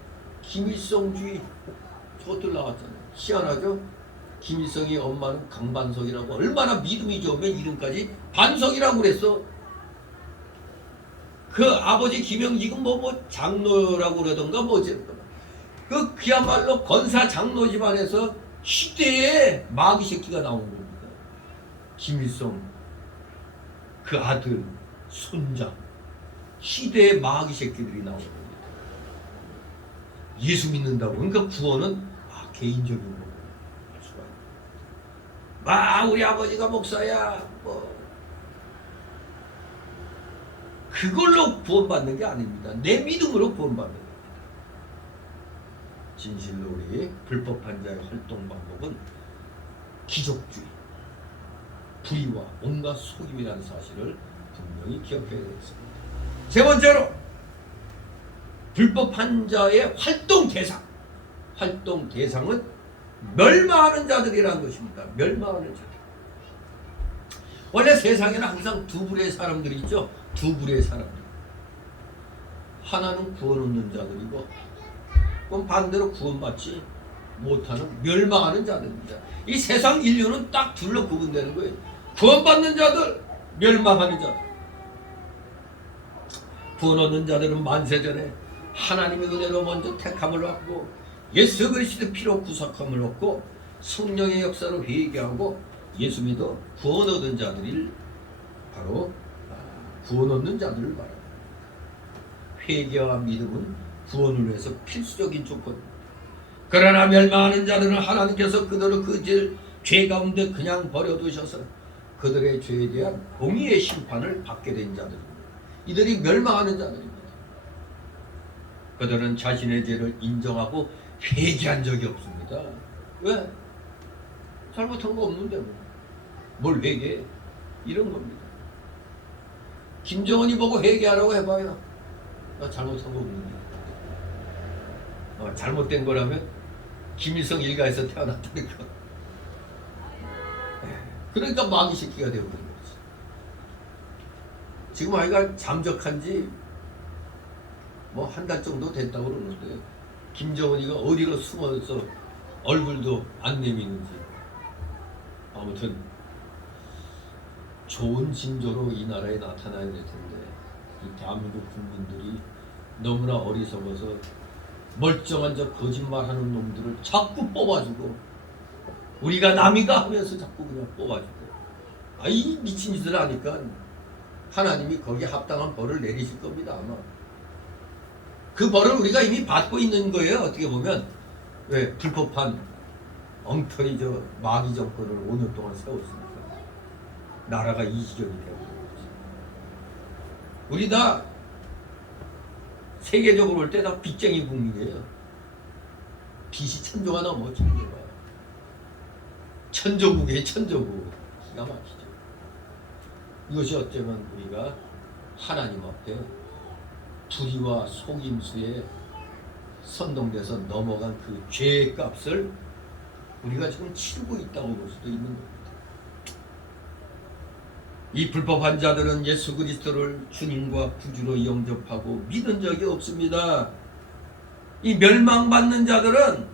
김일성주의 저것들 나왔잖아요. 희한하죠? 김일성이 엄마는 강반석이라고 얼마나 믿음이 좋으면 이름까지 반석이라고 그랬어. 그 아버지 김영직은 뭐 장로라고 그러던가 뭐지. 그야말로 건사 장로 집안에서 시대의 마귀 새끼가 나온 겁니다. 김일성 그 아들 손자 시대의 마귀 새끼들이 나오는 겁니다. 예수 믿는다고 그러니까 구원은 개인적인 거고 할 수가 있는. 우리 아버지가 목사야 뭐 그걸로 구원받는 게 아닙니다. 내 믿음으로 구원받는 겁니다. 진실로 우리 불법한 자의 활동 방법은 기적주의 불의와 온갖 속임이라는 사실을 분명히 기억해야 되겠습니다. 세 번째로 불법한 자의 활동 대상은 멸망하는 자들이라는 것입니다. 멸망하는 자들. 원래 세상에는 항상 두 부류의 사람들이 있죠. 두 부류의 사람들. 하나는 구원 얻는 자들이고 그럼 반대로 구원받지 못하는 멸망하는 자들입니다. 이 세상 인류는 딱 둘로 구분되는 거예요. 구원받는 자들, 멸망하는 자들. 구원 얻는 자들은 만세전에 하나님의 은혜로 먼저 택함을 받고 예수 그리스도의 피로 구속함을 얻고 성령의 역사로 회개하고 예수 믿어 구원 얻은 자들이 바로 구원 얻는 자들을 말합니다. 회개와 믿음은 구원을 위해서 필수적인 조건입니다. 그러나 멸망하는 자들은 하나님께서 그들을 그 죄 가운데 그냥 버려두셔서 그들의 죄에 대한 공의의 심판을 받게 된 자들입니다. 이들이 멸망하는 자들입니다. 그들은 자신의 죄를 인정하고 회개한 적이 없습니다. 왜? 잘못한 거 없는데 뭘 회개해? 이런 겁니다. 김정은이 보고 회개하라고 해봐요. 나 잘못한 거 없는데. 잘못된 거라면 김일성 일가에서 태어났다니까. 그러니까 마귀 새끼가 되어버린 거지. 지금 아이가 잠적한 지 뭐 한 달 정도 됐다고 그러는데 김정은이가 어디로 숨어서 얼굴도 안 내미는지. 아무튼 좋은 징조로 이 나라에 나타나야 될 텐데 이 대한민국 국민들이 너무나 어리석어서 멀쩡한 저 거짓말하는 놈들을 자꾸 뽑아주고 우리가 남이가 하면서 자꾸 그냥 뽑아주고 이 미친 짓을 하니까 하나님이 거기에 합당한 벌을 내리실 겁니다. 아마 그 벌을 우리가 이미 받고 있는 거예요. 어떻게 보면 왜 불법한 엉터리 저 마귀 정권을 5년 동안 세웠으니까 나라가 이 지경이 되고 있지. 우리 다 세계적으로 볼 때 다 빚쟁이 국민이에요. 빚이 천조가 넘어 천조가. 천조국이에요. 천조국. 기가 막히죠. 이것이 어쩌면 우리가 하나님 앞에 불의와 속임수에 선동돼서 넘어간 그 죄의 값을 우리가 지금 치르고 있다고 볼 수도 있는 겁니다. 이 불법한 자들은 예수 그리스도를 주님과 구주로 영접하고 믿은 적이 없습니다. 이 멸망받는 자들은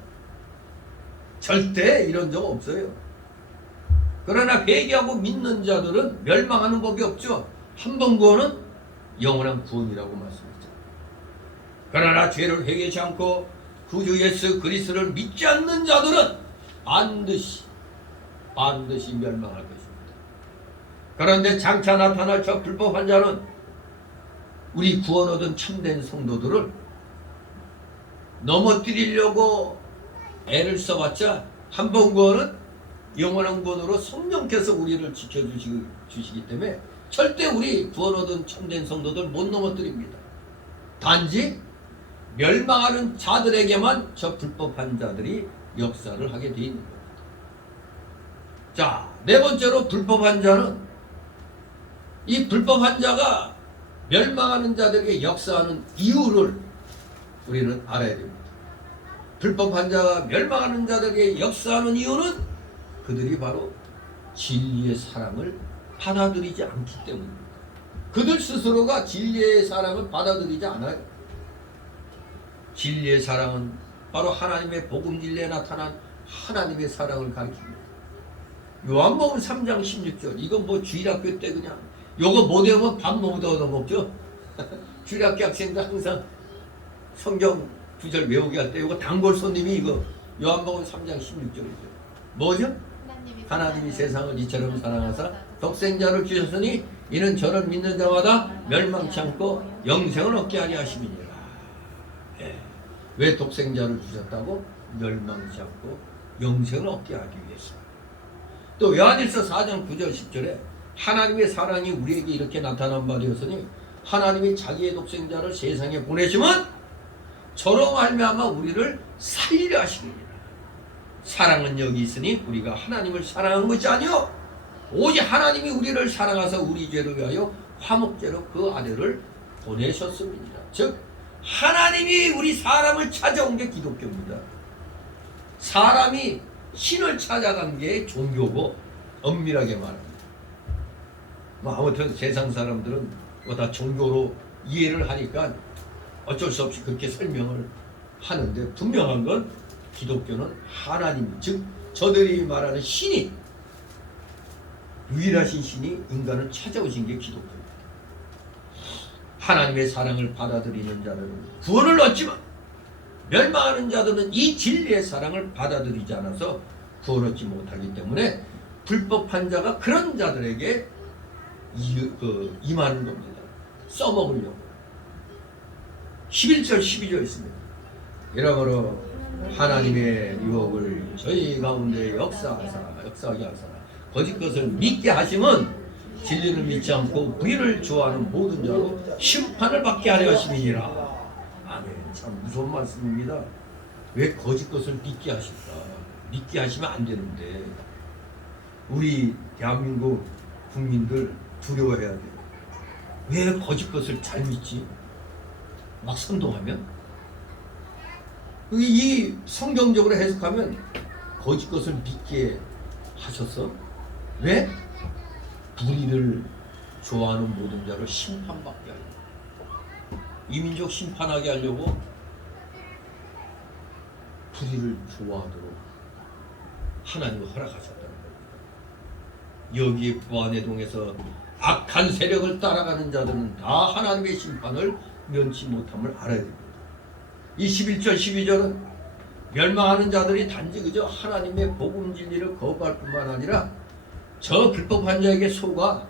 절대 이런 적 없어요. 그러나 회개하고 믿는 자들은 멸망하는 법이 없죠. 한 번 구원은 영원한 구원이라고 말씀했죠. 그러나 죄를 회개하지 않고 구주 예수 그리스도를 믿지 않는 자들은 반드시 멸망할 것입니다. 그런데 장차 나타날 저 불법한 자는 우리 구원 얻은 참된 성도들을 넘어뜨리려고 애를 써봤자 한 번 구원은 영원한 구원으로 성령께서 우리를 지켜주시기 때문에 절대 우리 구원 얻은 참된 성도들 못 넘어뜨립니다. 단지 멸망하는 자들에게만 저 불법한 자들이 역사를 하게 되어 있는 겁니다. 자, 네 번째로 불법한 자는 이 불법한 자가 멸망하는 자들에게 역사하는 이유를 우리는 알아야 됩니다. 불법한 자가 멸망하는 자들에게 역사하는 이유는 그들이 바로 진리의 사랑을 받아들이지 않기 때문입니다. 그들 스스로가 진리의 사랑을 받아들이지 않아요. 진리의 사랑은 바로 하나님의 복음 진리에 나타난 하나님의 사랑을 가리킵니다. 요한복음 3장 16절 이건 뭐 주일학교 때 그냥 요거 못 외우면 밥 못 얻어먹죠. 주일학교 학생들 항상 성경 구절 외우게 할 때 요거 단골 손님이 이거 요한복음 3장 16절이죠. 뭐죠? 하나님이 세상을 이처럼 사랑하사 독생자를 주셨으니 이는 저를 믿는 자마다 멸망치 않고 영생을 얻게 하려 하심이니라. 예. 왜 독생자를 주셨다고? 멸망치 않고 영생을 얻게 하기 위해서. 또 요한일서 4장 9절 10절에 하나님의 사랑이 우리에게 이렇게 나타난 바 되었으니 하나님이 자기의 독생자를 세상에 보내시면 저로 말미암아 우리를 살리려 하시느니라. 사랑은 여기 있으니 우리가 하나님을 사랑한 것이 아니요 오직 하나님이 우리를 사랑하사 우리 죄를 위하여 화목제로 그 아들을 보내셨습니다. 즉 하나님이 우리 사람을 찾아온 게 기독교입니다. 사람이 신을 찾아간 게 종교고 엄밀하게 말합니다. 뭐 아무튼 세상 사람들은 뭐 다 종교로 이해를 하니까 어쩔 수 없이 그렇게 설명을 하는데 분명한 건 기독교는 하나님, 즉 저들이 말하는 신이 유일하신 신이 인간을 찾아오신 게 기독교입니다. 하나님의 사랑을 받아들이는 자들은 구원을 얻지만 멸망하는 자들은 이 진리의 사랑을 받아들이지 않아서 구원 얻지 못하기 때문에 불법한 자가 그런 자들에게 임하는 겁니다. 써먹으려고. 11절 12절 있습니다. 이러므로 하나님의 유혹을 저희 가운데 역사하게 하사 거짓 것을 믿게 하심은 진리를 믿지 않고 불의를 좋아하는 모든 자로 심판을 받게 하려 하심이니라. 아멘. 참 무서운 말씀입니다. 왜 거짓 것을 믿게 하실까? 믿게 하시면 안 되는데 우리 대한민국 국민들 두려워해야 돼요. 왜 거짓 것을 잘 믿지? 막 선동하면? 이 성경적으로 해석하면 거짓 것을 믿게 하셔서 왜? 불의를 좋아하는 모든 자를 심판받게 하려고. 이 민족 심판하게 하려고 불의를 좋아하도록 하나님이 허락하셨다는 겁니다. 여기에 부안회동에서 악한 세력을 따라가는 자들은 다 하나님의 심판을 면치 못함을 알아야 됩니다. 이 11절 12절은 멸망하는 자들이 단지 그저 하나님의 복음 진리를 거부할 뿐만 아니라 저 불법한 자에게 속아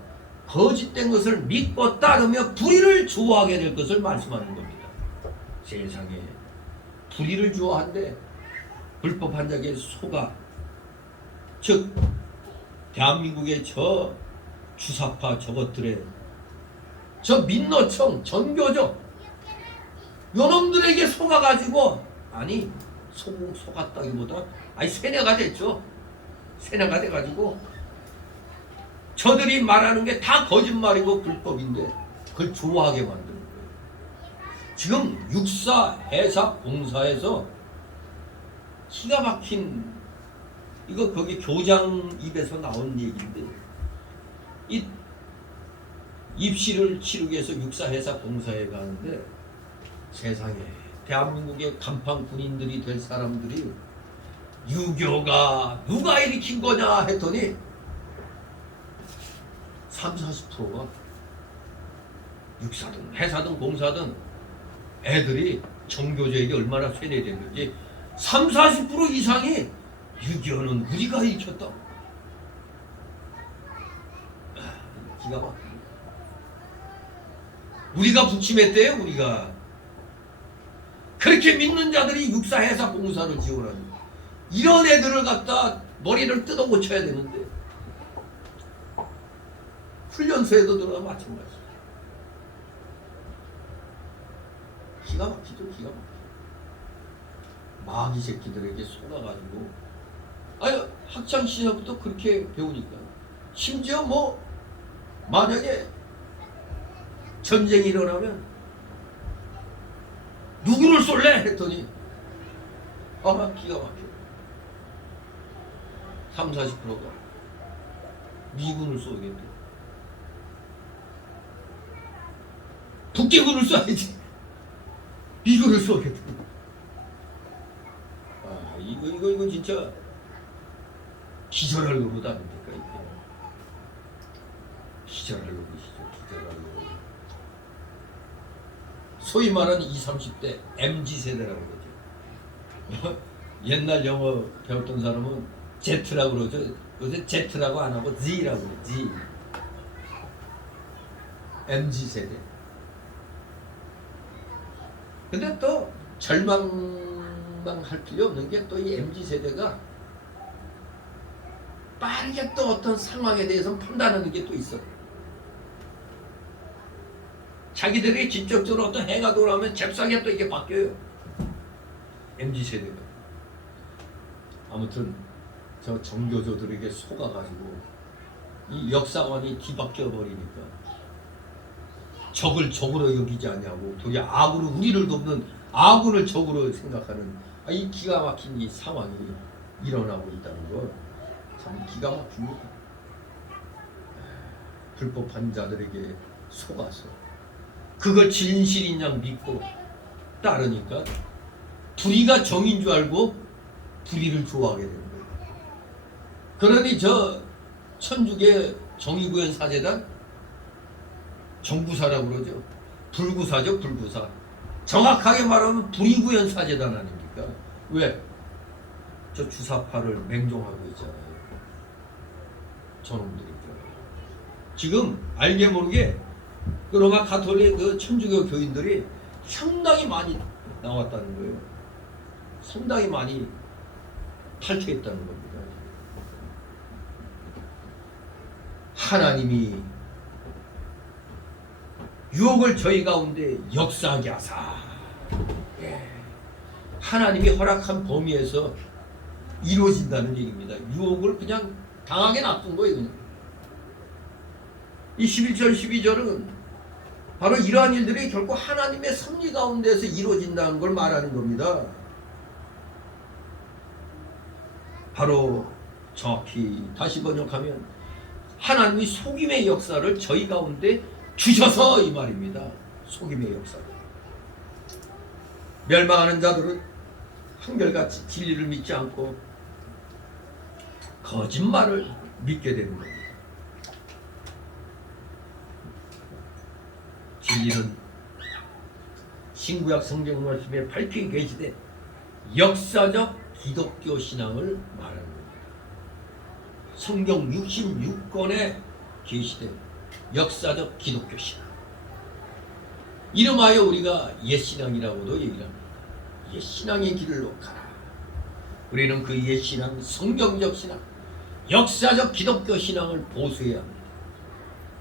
거짓된 것을 믿고 따르며 불의를 좋아하게 될 것을 말씀하는 겁니다. 세상에 불의를 좋아한대. 불법한 자에게 속아. 즉 대한민국의 저 주사파 저것들의 저 민노총 전교조 요놈들에게 속아가지고, 아니 속았다기보다 아니 세뇌가 됐죠. 세뇌가 돼가지고 저들이 말하는 게 다 거짓말이고 불법인데 그걸 좋아하게 만드는 거예요. 지금 육사 해사 공사에서 기가 막힌, 이거 거기 교장 입에서 나온 얘기인데, 이 입시를 치르기 위해서 육사 해사 공사에 가는데 세상에 대한민국의 간판 군인들이 될 사람들이 유교가 누가 일으킨 거냐 했더니 30~40%가 육사든 해사든 공사든 애들이 정교조에게 얼마나 세뇌됐는지 30~40% 이상이 유교는 우리가 일으켰다. 기가 막힙니다. 우리가 부침했대요. 우리가 그렇게 믿는 자들이 육사 해사 공사를 지원하는, 이런 애들을 갖다 머리를 뜯어 고쳐야 되는데 훈련소에도 들어가면 마찬가지. 기가 막히죠. 기가 막히죠. 마귀 새끼들에게 속아가지고, 아니 학창 시절부터 그렇게 배우니까, 심지어 뭐 만약에 전쟁이 일어나면 누구를 쏠래 했더니 기가 막혀. 30~40%가 미군을 쏘겠대. 북괴군을 쏴야지. 미군을 쏘겠대. 이거 진짜 기절할 노릇 아닙니까 이게. 기절할 노릇이죠. 기절할 노릇. 소위 말하는 20, 30대 MZ세대라고 그러죠. 옛날 영어 배웠던 사람은 Z라고 그러죠. 요새 Z라고 안 하고 Z라고 그래요. Z. MZ세대. 근데 또 절망할 필요 없는 게, 또 이 MZ세대가 빠르게 또 어떤 상황에 대해서 판단하는 게 또 있어. 자기들이 직접적으로 어떤 해가 돌아오면 잽싸게 또 이게 바뀌어요. MZ세대가. 아무튼 저 정교조들에게 속아가지고 이 역사관이 뒤바뀌어 버리니까 적을 적으로 여기지 않냐고, 도리어 악으로 우리를 돕는 아군을 적으로 생각하는 이 기가 막힌 이 상황이 일어나고 있다는 거 참 기가 막힙니다. 불법한 자들에게 속아서 그걸 진실인 양 믿고 따르니까 불의가 정인 줄 알고 불의를 좋아하게 되는 거예요. 그러니 저 천주교 정의구현 사제단 정구사라고 그러죠. 불구사죠. 불구사. 정확하게 말하면 불의구현 사제단 아닙니까? 왜? 저 주사파를 맹종하고 있잖아요. 저놈들이죠. 지금 알게 모르게 그 로마 가톨릭 그 천주교 교인들이 상당히 많이 나왔다는 거예요. 상당히 많이 탈퇴했다는 겁니다. 하나님이 유혹을 저희 가운데 역사하게 하사, 하나님이 허락한 범위에서 이루어진다는 얘기입니다. 유혹을 그냥 당하게 놔둔 거예요. 그냥. 이 11절 12절은 바로 이러한 일들이 결국 하나님의 섭리 가운데서 이루어진다는 걸 말하는 겁니다. 바로 정확히 다시 번역하면 하나님이 속임의 역사를 저희 가운데 주셔서, 이 말입니다. 속임의 역사를. 멸망하는 자들은 한결같이 진리를 믿지 않고 거짓말을 믿게 되는 겁니다. 진리는 신구약 성경 말씀에 밝히 계시되 역사적 기독교 신앙을 말하는 겁니다. 성경 66권에 계시되 역사적 기독교 신앙. 이름하여 우리가 옛신앙이라고도 얘기를 합니다. 옛신앙의 길을 가라. 우리는 그 옛신앙, 성경적 신앙, 역사적 기독교 신앙을 보수해야 합니다.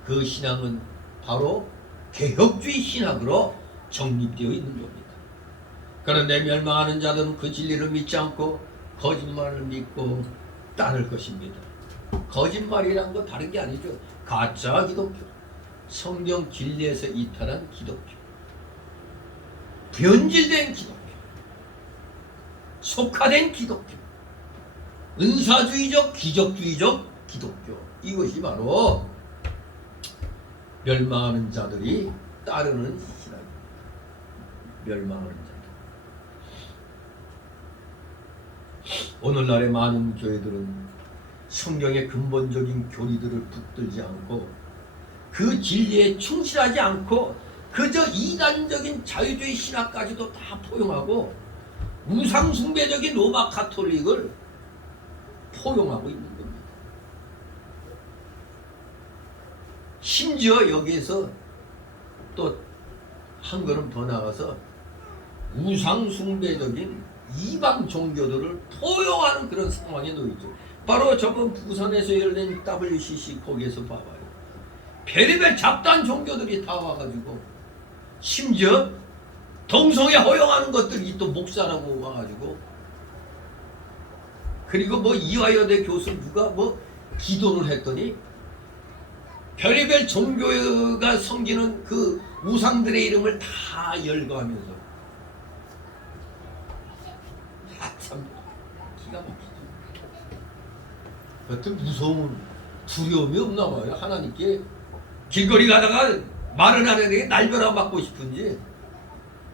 그 신앙은 바로 개혁주의 신학으로 정립되어 있는 겁니다. 그런데 멸망하는 자들은 그 진리를 믿지 않고 거짓말을 믿고 따를 것입니다. 거짓말이란 거 다른 게 아니죠. 가짜 기독교, 성경 진리에서 이탈한 기독교, 변질된 기독교, 속화된 기독교, 은사주의적 기적주의적 기독교, 이것이 바로 멸망하는 자들이 따르는 신앙입니다. 멸망하는 자들. 오늘날의 많은 교회들은 성경의 근본적인 교리들을 붙들지 않고 그 진리에 충실하지 않고 그저 이단적인 자유주의 신학까지도 다 포용하고 우상숭배적인 로마 가톨릭을 포용하고 있는 겁니다. 심지어 여기에서 또 한 걸음 더 나가서 우상숭배적인 이방 종교들을 포용하는 그런 상황에 놓이죠. 바로 저번 부산에서 열린 WCC 거기에서 봐봐요. 별의별 잡다한 종교들이 다 와가지고 심지어 동성애 허용하는 것들이 또 목사라고 와가지고 그리고 뭐 이화여대 교수 누가 뭐 기도를 했더니 별의별 종교가 섬기는 그 우상들의 이름을 다 열거하면서 참 기가 막히죠. 여튼 무서운 두려움이 없나 봐요. 하나님께 길거리 가다가 말은 하는데 날벼락 맞고 싶은지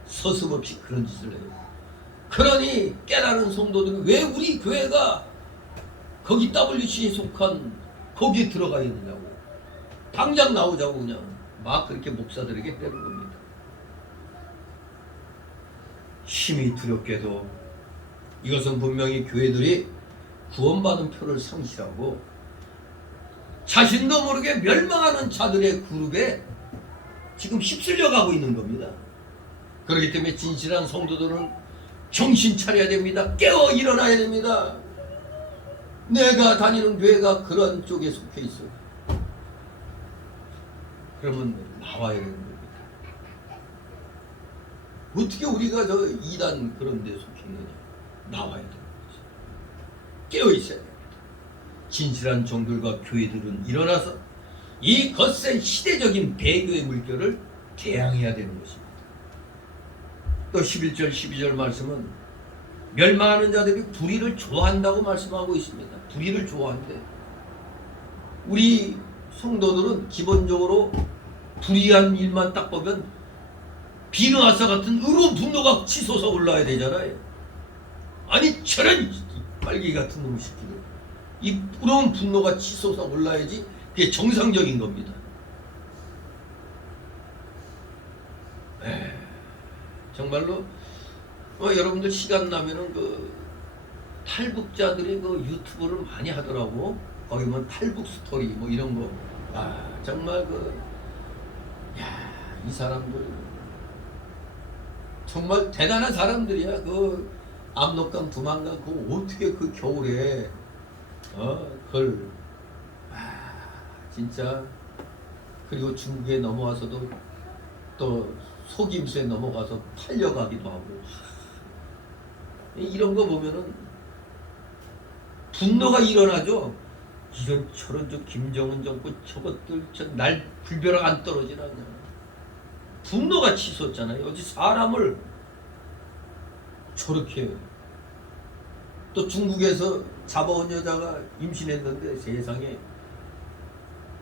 서슴없이 그런 짓을 해요. 그러니 깨달은 성도들은 왜 우리 교회가 거기 WC에 속한 거기에 들어가 있느냐고 당장 나오자고 그냥 막 그렇게 목사들에게 때는 겁니다. 심히 두렵게도 이것은 분명히 교회들이 구원받은 표를 상실하고 자신도 모르게 멸망하는 자들의 그룹에 지금 휩쓸려 가고 있는 겁니다. 그렇기 때문에 진실한 성도들은 정신 차려야 됩니다. 깨어 일어나야 됩니다. 내가 다니는 교회가 그런 쪽에 속해 있어. 그러면 나와야 되는 겁니다. 어떻게 우리가 저 이단 그런 데 속해 있느냐. 나와야 되는 거죠. 깨어 있어야 됩니다. 진실한 종들과 교회들은 일어나서 이 거센 시대적인 배교의 물결을 대항해야 되는 것입니다. 또 11절 12절 말씀은 멸망하는 자들이 불의를 좋아한다고 말씀하고 있습니다. 불의를 좋아한대. 우리 성도들은 기본적으로 불의한 일만 딱 보면 비누아사 같은 의로운 분노가 치솟아 올라야 되잖아요. 아니 저런 빨갱이 같은 놈의 새끼들, 이 의로운 분노가 치솟아 올라야지 그게 정상적인 겁니다. 정말로 여러분들 시간 나면은 그 탈북자들이 그 유튜브를 많이 하더라고. 거기 뭐 탈북 스토리 뭐 이런 거. 아 정말 이 사람들 정말 대단한 사람들이야. 그 압록강 두만강 그 어떻게 그 겨울에 그걸 진짜. 그리고 중국에 넘어와서도 또 속임수에 넘어가서 팔려가기도 하고. 이런 거 보면은 분노가 일어나죠. 이런 저런 저 김정은 정부 저것들 저 날 불벼락 안 떨어지나 그냥. 분노가 치솟잖아요. 어디 사람을 저렇게. 또 중국에서 잡아온 여자가 임신했는데 세상에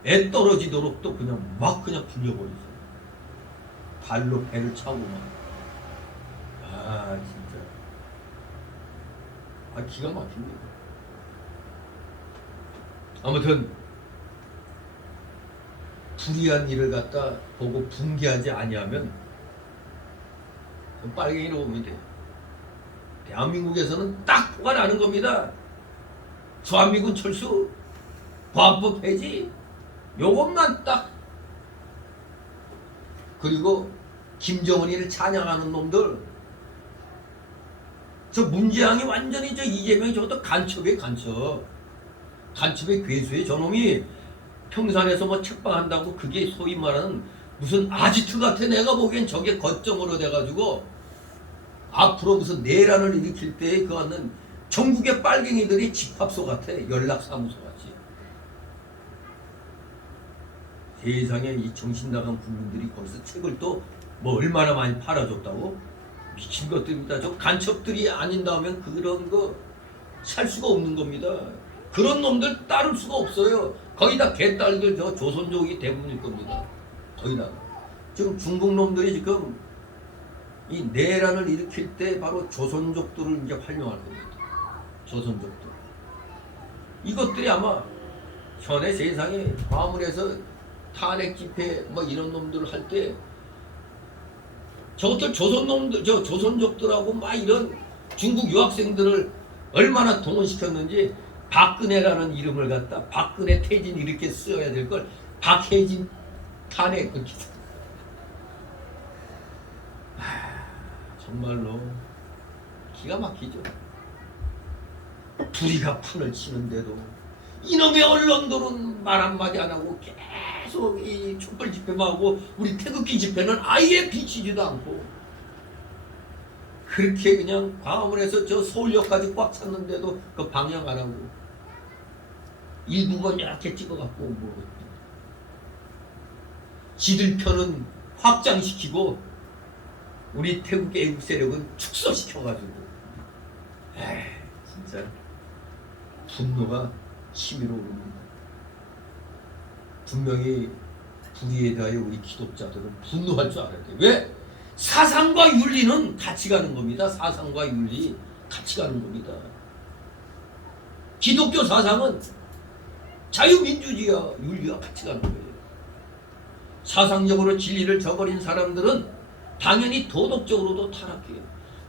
애 떨어지도록 또 그냥 막 그냥 굴려버리죠. 발로 배를 차고 막. 진짜. 기가 막힙니다. 아무튼 불의한 일을 갖다 보고 붕괴하지 아니하면 빨갱이로 보면 돼요. 대한민국에서는 딱 보가 나는 겁니다. 주한미군 철수, 과학법 폐지, 요것만 딱. 그리고 김정은이를 찬양하는 놈들, 저 문재양이 완전히 저 이재명이 저것도 간첩이에요. 간첩의 괴수에 저놈이 평산에서 뭐 책방한다고 그게 소위 말하는 무슨 아지트 같아. 내가 보기엔 저게 거점으로 돼가지고 앞으로 무슨 내란을 일으킬 때에 그 하는 전국의 빨갱이들이 집합소 같아. 연락사무소 같이. 세상에 이 정신 나간 국민들이 거기서 책을 또 뭐 얼마나 많이 팔아줬다고? 미친 것들입니다. 저 간첩들이 아닌다면 그런 거 살 수가 없는 겁니다. 그런 놈들 따를 수가 없어요. 거의 다 개딸들 저 조선족이 대부분일 겁니다. 거의 다. 지금 중국 놈들이 지금 이 내란을 일으킬 때 바로 조선족들을 이제 활용할 겁니다. 조선족들. 이것들이 아마 전에 세상에 화물에서 탄핵 집회 뭐 이런 놈들을 할 때 저것들 조선놈들, 저 조선족들하고 막 이런 중국 유학생들을 얼마나 동원시켰는지 박근혜라는 이름을 갖다 박근혜 태진 이렇게 써야 될 걸 박혜진 탄핵 그렇게 정말로 기가 막히죠. 불이가 판을 치는데도 이놈의 언론들은 말 한마디 안 하고 계속 이 촛불 집회만 하고 우리 태극기 집회는 아예 비치지도 않고 그렇게 그냥 광화문에서 저 서울역까지 꽉 찼는데도 그 방영 안 하고 일부건 이렇게 찍어갖고 뭐 지들 편은 확장시키고 우리 태국 애국 세력은 축소시켜가지고 진짜 분노가 치밀어 오릅니다. 분명히 불의에 대하여 우리 기독자들은 분노할 줄 알아야 돼. 왜? 사상과 윤리는 같이 가는 겁니다. 사상과 윤리 같이 가는 겁니다. 기독교 사상은 자유민주주의와 윤리와 같이 가는 거예요. 사상적으로 진리를 저버린 사람들은 당연히 도덕적으로도 타락해요.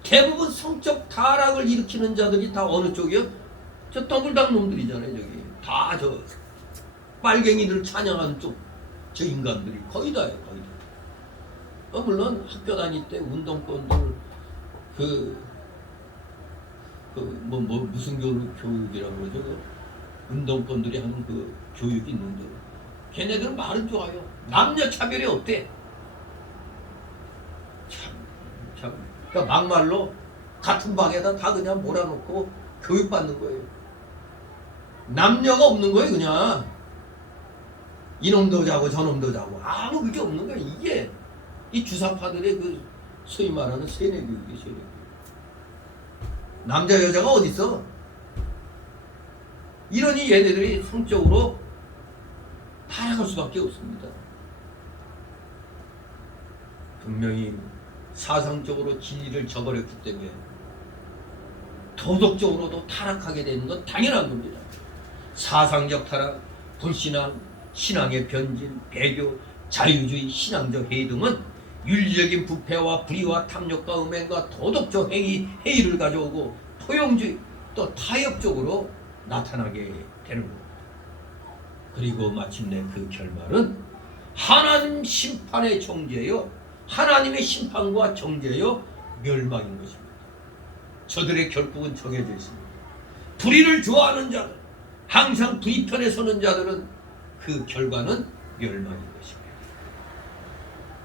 대부분 성적 타락을 일으키는 자들이 다 어느 쪽이요? 저 더블당 놈들이잖아요. 저기 다 저 빨갱이들 찬양하는 쪽 저 인간들이 거의 다예요. 거의 다. 물론 학교 다닐 때 운동권들 무슨 교육이라고 그러죠? 운동권들이 하는 그 교육이 있는데 걔네들은 말은 좋아요. 남녀 차별이 없대. 참. 그러니까 막말로 같은 방에다 다 그냥 몰아놓고 교육받는 거예요. 남녀가 없는 거예요. 그냥 이놈도 자고 저놈도 자고 아무 그게 없는 거예요. 이게 이 주사파들의 그 소위 말하는 세뇌교육이 세뇌교육. 남자 여자가 어디 있어? 이러니 얘네들이 성적으로 타락할 수밖에 없습니다. 분명히 사상적으로 진리를 저버렸기 때문에 도덕적으로도 타락하게 되는 건 당연한 겁니다. 사상적 타락, 불신앙, 신앙의 변질, 배교, 자유주의, 신앙적 해이 등은 윤리적인 부패와 불의와 탐욕과 음행과 도덕적 해이를 가져오고 포용주의 또 타협적으로 나타나게 되는 겁니다. 그리고 마침내 그 결말은 하나님 심판의 정죄요, 하나님의 심판과 정죄요, 멸망인 것입니다. 저들의 결국은 정해져 있습니다. 불의를 좋아하는 자들, 항상 불의 편에 서는 자들은 그 결과는 멸망인 것입니다.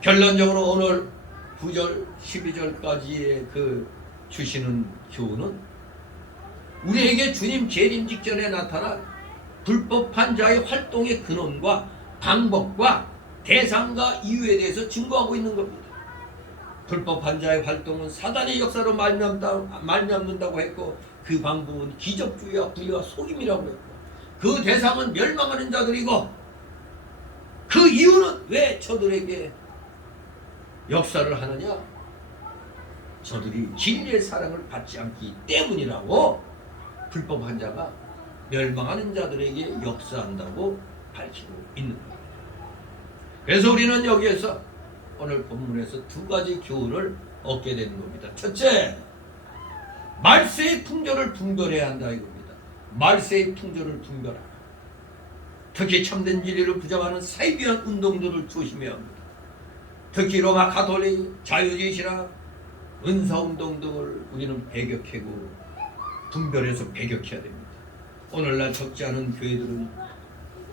결론적으로 오늘 9절, 12절까지의 그 주시는 교훈은 우리에게 주님 재림 직전에 나타난 불법한 자의 활동의 근원과 방법과 대상과 이유에 대해서 증거하고 있는 겁니다. 불법한 자의 활동은 사단의 역사로 말미암는다고 했고 그 방법은 기적주의와 불의와 속임이라고 했고 그 대상은 멸망하는 자들이고 그 이유는 왜 저들에게 역사를 하느냐? 저들이 진리의 사랑을 받지 않기 때문이라고 불법한 자가 멸망하는 자들에게 역사한다고 밝히고 있는 겁니다. 그래서 우리는 여기에서 오늘 본문에서 두 가지 교훈을 얻게 되는 겁니다. 첫째, 말세의 풍조를 분별해야 한다 이겁니다. 말세의 풍조를 분별하라. 특히 참된 진리를 부정하는 사이비한 운동들을 조심해야 합니다. 특히 로마 가톨릭, 자유주의 신학, 은사운동 등을 우리는 배격하고 분별해서 배격해야 됩니다. 오늘날 적지 않은 교회들은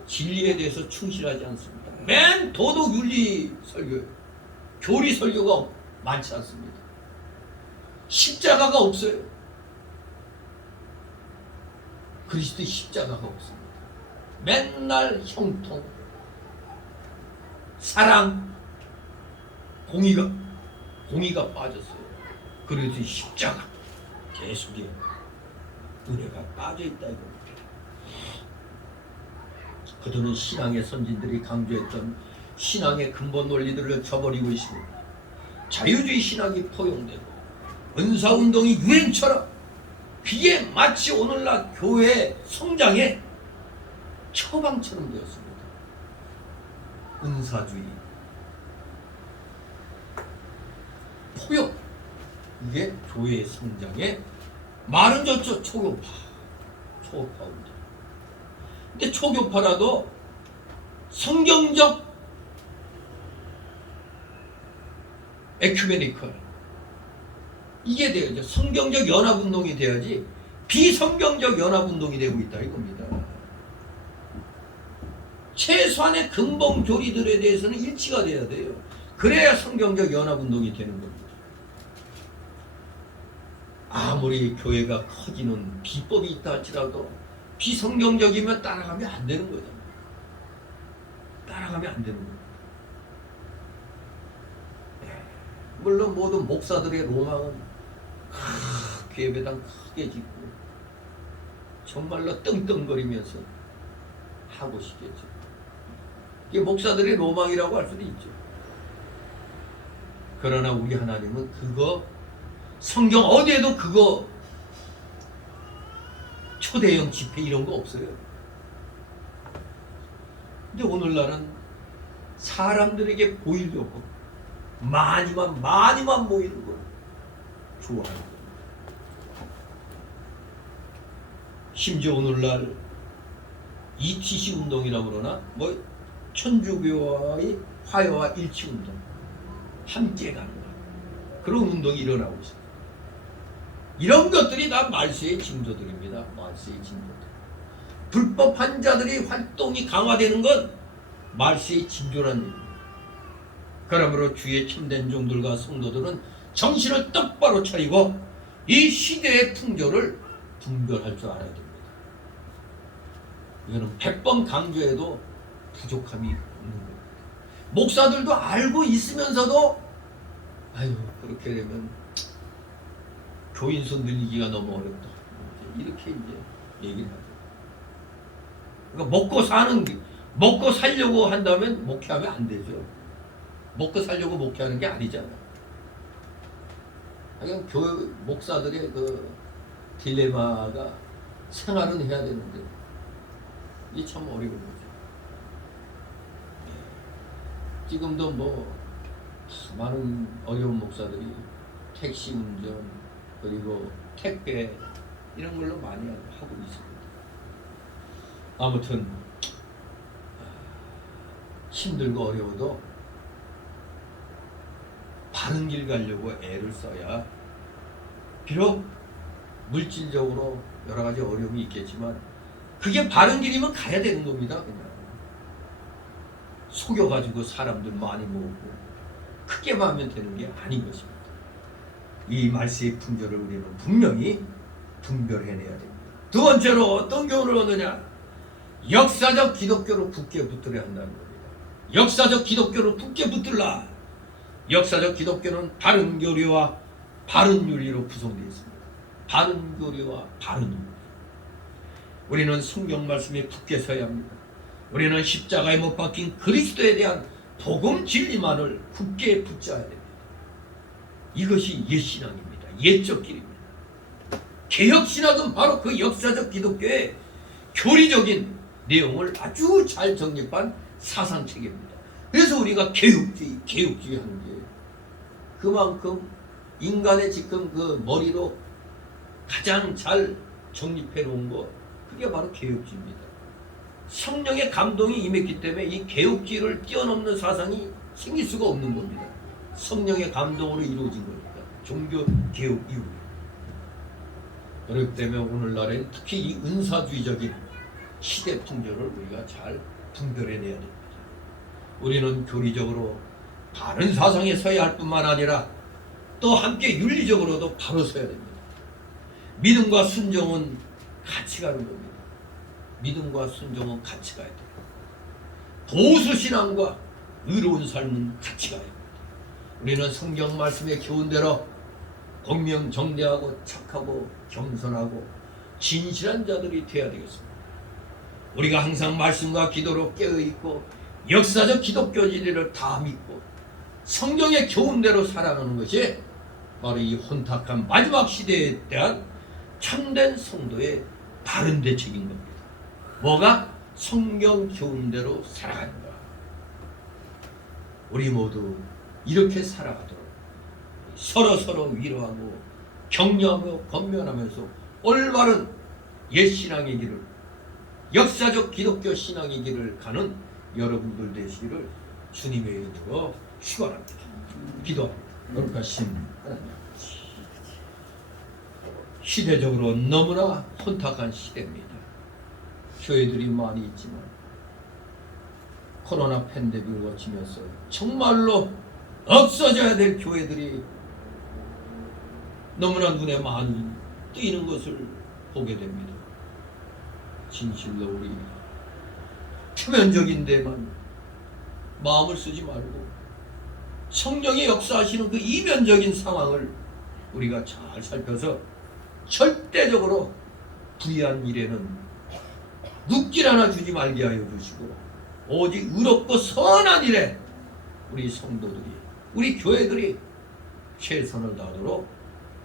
진리에 대해서 충실하지 않습니다. 맨 도덕 윤리 설교, 교리 설교가 많지 않습니다. 십자가가 없어요. 그리스도의 십자가가 없습니다. 맨날 형통, 사랑, 공의가 빠졌어요. 그래서 십자가 계속해 은혜가 빠져있다 이겁니다. 그들은 신앙의 선진들이 강조했던 신앙의 근본 논리들을 저버리고 있습니다. 자유주의 신학이 포용되고 은사운동이 유행처럼 그게 마치 오늘날 교회 성장의 처방처럼 되었습니다. 은사주의, 포용, 이게 교회의 성장의 말은 좋죠. 초교파입니다. 근데 초교파라도 성경적 에큐메니컬 이게 돼야죠. 성경적 연합운동이 돼야지 비성경적 연합운동이 되고 있다 이겁니다. 최소한의 근본 교리들에 대해서는 일치가 돼야 돼요. 그래야 성경적 연합운동이 되는 겁니다. 아무리 교회가 커지는 비법이 있다 할지라도 비성경적이면 따라가면 안 되는 거잖아요. 따라가면 안 되는 거예요. 물론 모든 목사들의 로망은 교회배당 크게 짓고 정말로 떵떵거리면서 하고 싶겠죠. 이게 목사들의 로망이라고 할 수도 있죠. 그러나 우리 하나님은 그거 성경 어디에도 그거 초대형 집회 이런 거 없어요. 근데 오늘날은 사람들에게 보이려고 많이만 모이는 걸 좋아하는 거예요. 심지어 오늘날 ETC 운동이라고 그러나 뭐 천주교와의 화해와 일치 운동 함께 가는 거 그런 운동이 일어나고 있습니다. 이런 것들이 다 말세의 징조들입니다. 말세의 징조들. 불법한 자들의 활동이 강화되는 건 말세의 징조라는 얘기입니다. 그러므로 주의 참된 종들과 성도들은 정신을 똑바로 차리고 이 시대의 풍조를 분별할 줄 알아야 됩니다. 이거는 100번 강조해도 부족함이 없는 겁니다. 목사들도 알고 있으면서도 아유 그렇게 되면 교인수 늘리기가 너무 어렵다. 이렇게 이제 얘기를 하죠. 그러니까 먹고 살려고 한다면 목회하면 안 되죠. 먹고 살려고 목회하는 게 아니잖아요. 그냥 목사들의 그 딜레마가 생활은 해야 되는데 이게 참 어려운 거죠. 지금도 뭐 많은 어려운 목사들이 택시 운전 그리고 택배 이런 걸로 많이 하고 있습니다. 아무튼 힘들고 어려워도 바른 길 가려고 애를 써야 비록 물질적으로 여러 가지 어려움이 있겠지만 그게 바른 길이면 가야 되는 겁니다. 그냥 속여가지고 사람들 많이 모으고 크게만 하면 되는 게 아닌 것입니다. 이 말세의 풍조를 우리는 분명히 분별해내야 됩니다. 두 번째로 어떤 교훈을 얻느냐? 역사적 기독교로 굳게 붙들어야 한다는 겁니다. 역사적 기독교로 굳게 붙들라. 역사적 기독교는 바른 교리와 바른 윤리로 구성되어 있습니다. 바른 교리와 바른 윤리. 우리는 성경 말씀에 굳게 서야 합니다. 우리는 십자가에 못 박힌 그리스도에 대한 복음 진리만을 굳게 붙잡아야 됩니다. 이것이 옛신앙입니다. 옛적 길입니다. 개혁신학은 바로 그 역사적 기독교의 교리적인 내용을 아주 잘 정립한 사상체계입니다. 그래서 우리가 개혁주의 하는 게 그만큼 인간의 지금 그 머리로 가장 잘 정립해 놓은 거 그게 바로 개혁주의입니다. 성령의 감동이 임했기 때문에 이 개혁주의를 뛰어넘는 사상이 생길 수가 없는 겁니다. 성령의 감동으로 이루어진 거니까. 종교 개혁 이후에. 그렇기 때문에 오늘날엔 특히 이 은사주의적인 시대 풍조를 우리가 잘 분별해내야 됩니다. 우리는 교리적으로 바른 사상에 서야 할 뿐만 아니라 또 함께 윤리적으로도 바로 서야 됩니다. 믿음과 순종은 같이 가는 겁니다. 믿음과 순종은 같이 가야 돼요. 보수신앙과 의로운 삶은 같이 가야 됩니다. 우리는 성경 말씀의 교훈대로 공명정대하고 착하고 겸손하고 진실한 자들이 되어야 되겠습니다. 우리가 항상 말씀과 기도로 깨어있고 역사적 기독교 진리를 다 믿고 성경의 교훈대로 살아가는 것이 바로 이 혼탁한 마지막 시대에 대한 참된 성도의 바른 대책인 겁니다. 뭐가? 성경 교훈대로 살아가는 거야. 우리 모두 이렇게 살아가도록 서로 위로하고 격려하고 권면하면서 올바른 옛 신앙의 길을, 역사적 기독교 신앙의 길을 가는 여러분들 되시기를 주님의 이름으로 축원합니다. 기도합니다. 거룩하신 하나님, 시대적으로 너무나 혼탁한 시대입니다. 교회들이 많이 있지만 코로나 팬데믹을 거치면서 정말로 없어져야 될 교회들이 너무나 눈에 많이 띄는 것을 보게 됩니다. 진실로 우리 표면적인 데만 마음을 쓰지 말고 성령이 역사하시는 그 이면적인 상황을 우리가 잘 살펴서 절대적으로 불의한 일에는 눕길 하나 주지 말게 하여 주시고 오직 의롭고 선한 일에 우리 성도들이, 우리 교회들이 최선을 다하도록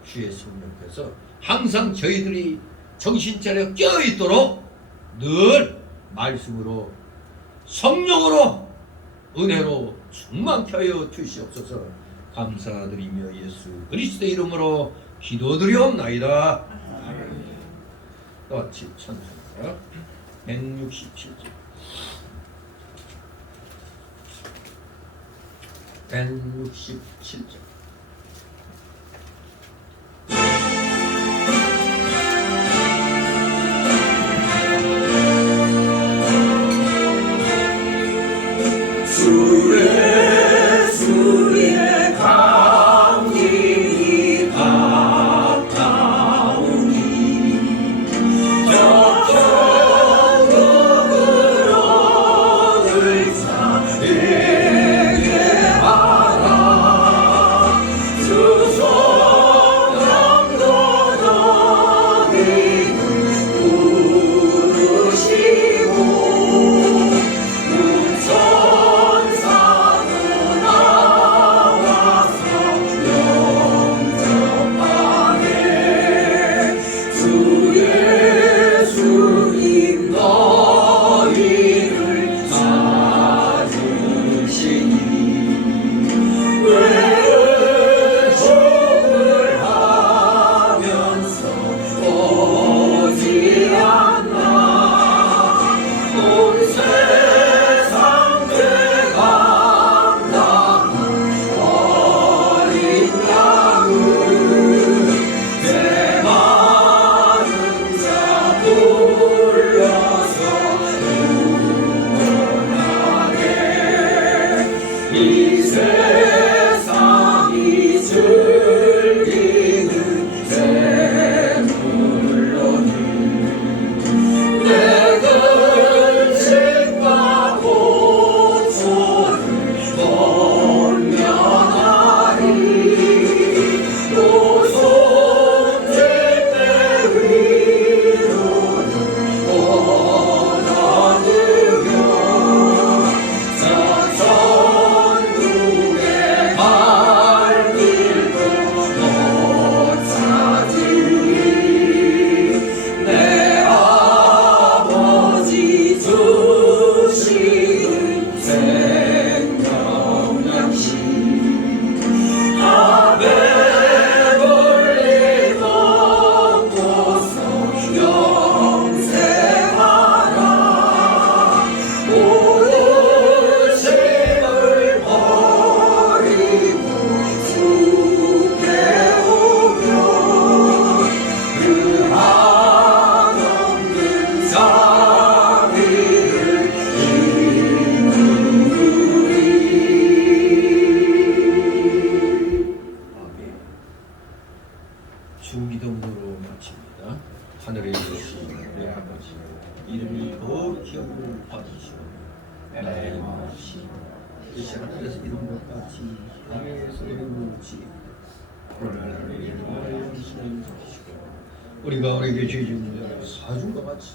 주의 성령께서 항상 저희들이 정신 차려 깨어있도록 늘 말씀으로 성령으로 은혜로 충만케 하여 주시옵소서. 감사드리며 예수 그리스도의 이름으로 기도드리옵나이다. 같이 찬송가 167절 167절 주의 강림이 가까우니 저편국으로 들사 되게 하라. 주 성령도 너희를 부르시고 뜻이 하늘에서 이룬 것 같이 땅에서 이루지. 우리가 우리에게 죄진 자를 사준과 같이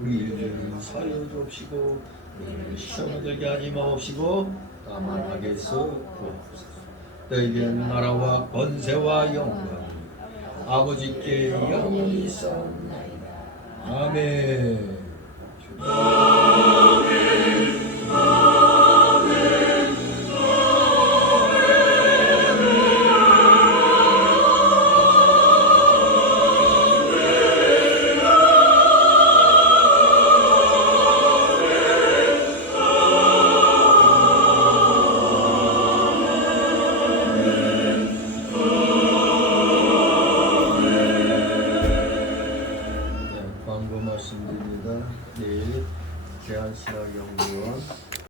우리 일들을 사여 주옵시고 우리를 시험에 들게 하지 마옵시고 다만 악에서 구하옵소서. 너희에게는 나라와 권세와 영광이 아버지께 영원히 있사옵나이다. 아멘. 광고 말씀드립니다. 내일 대한신학연구원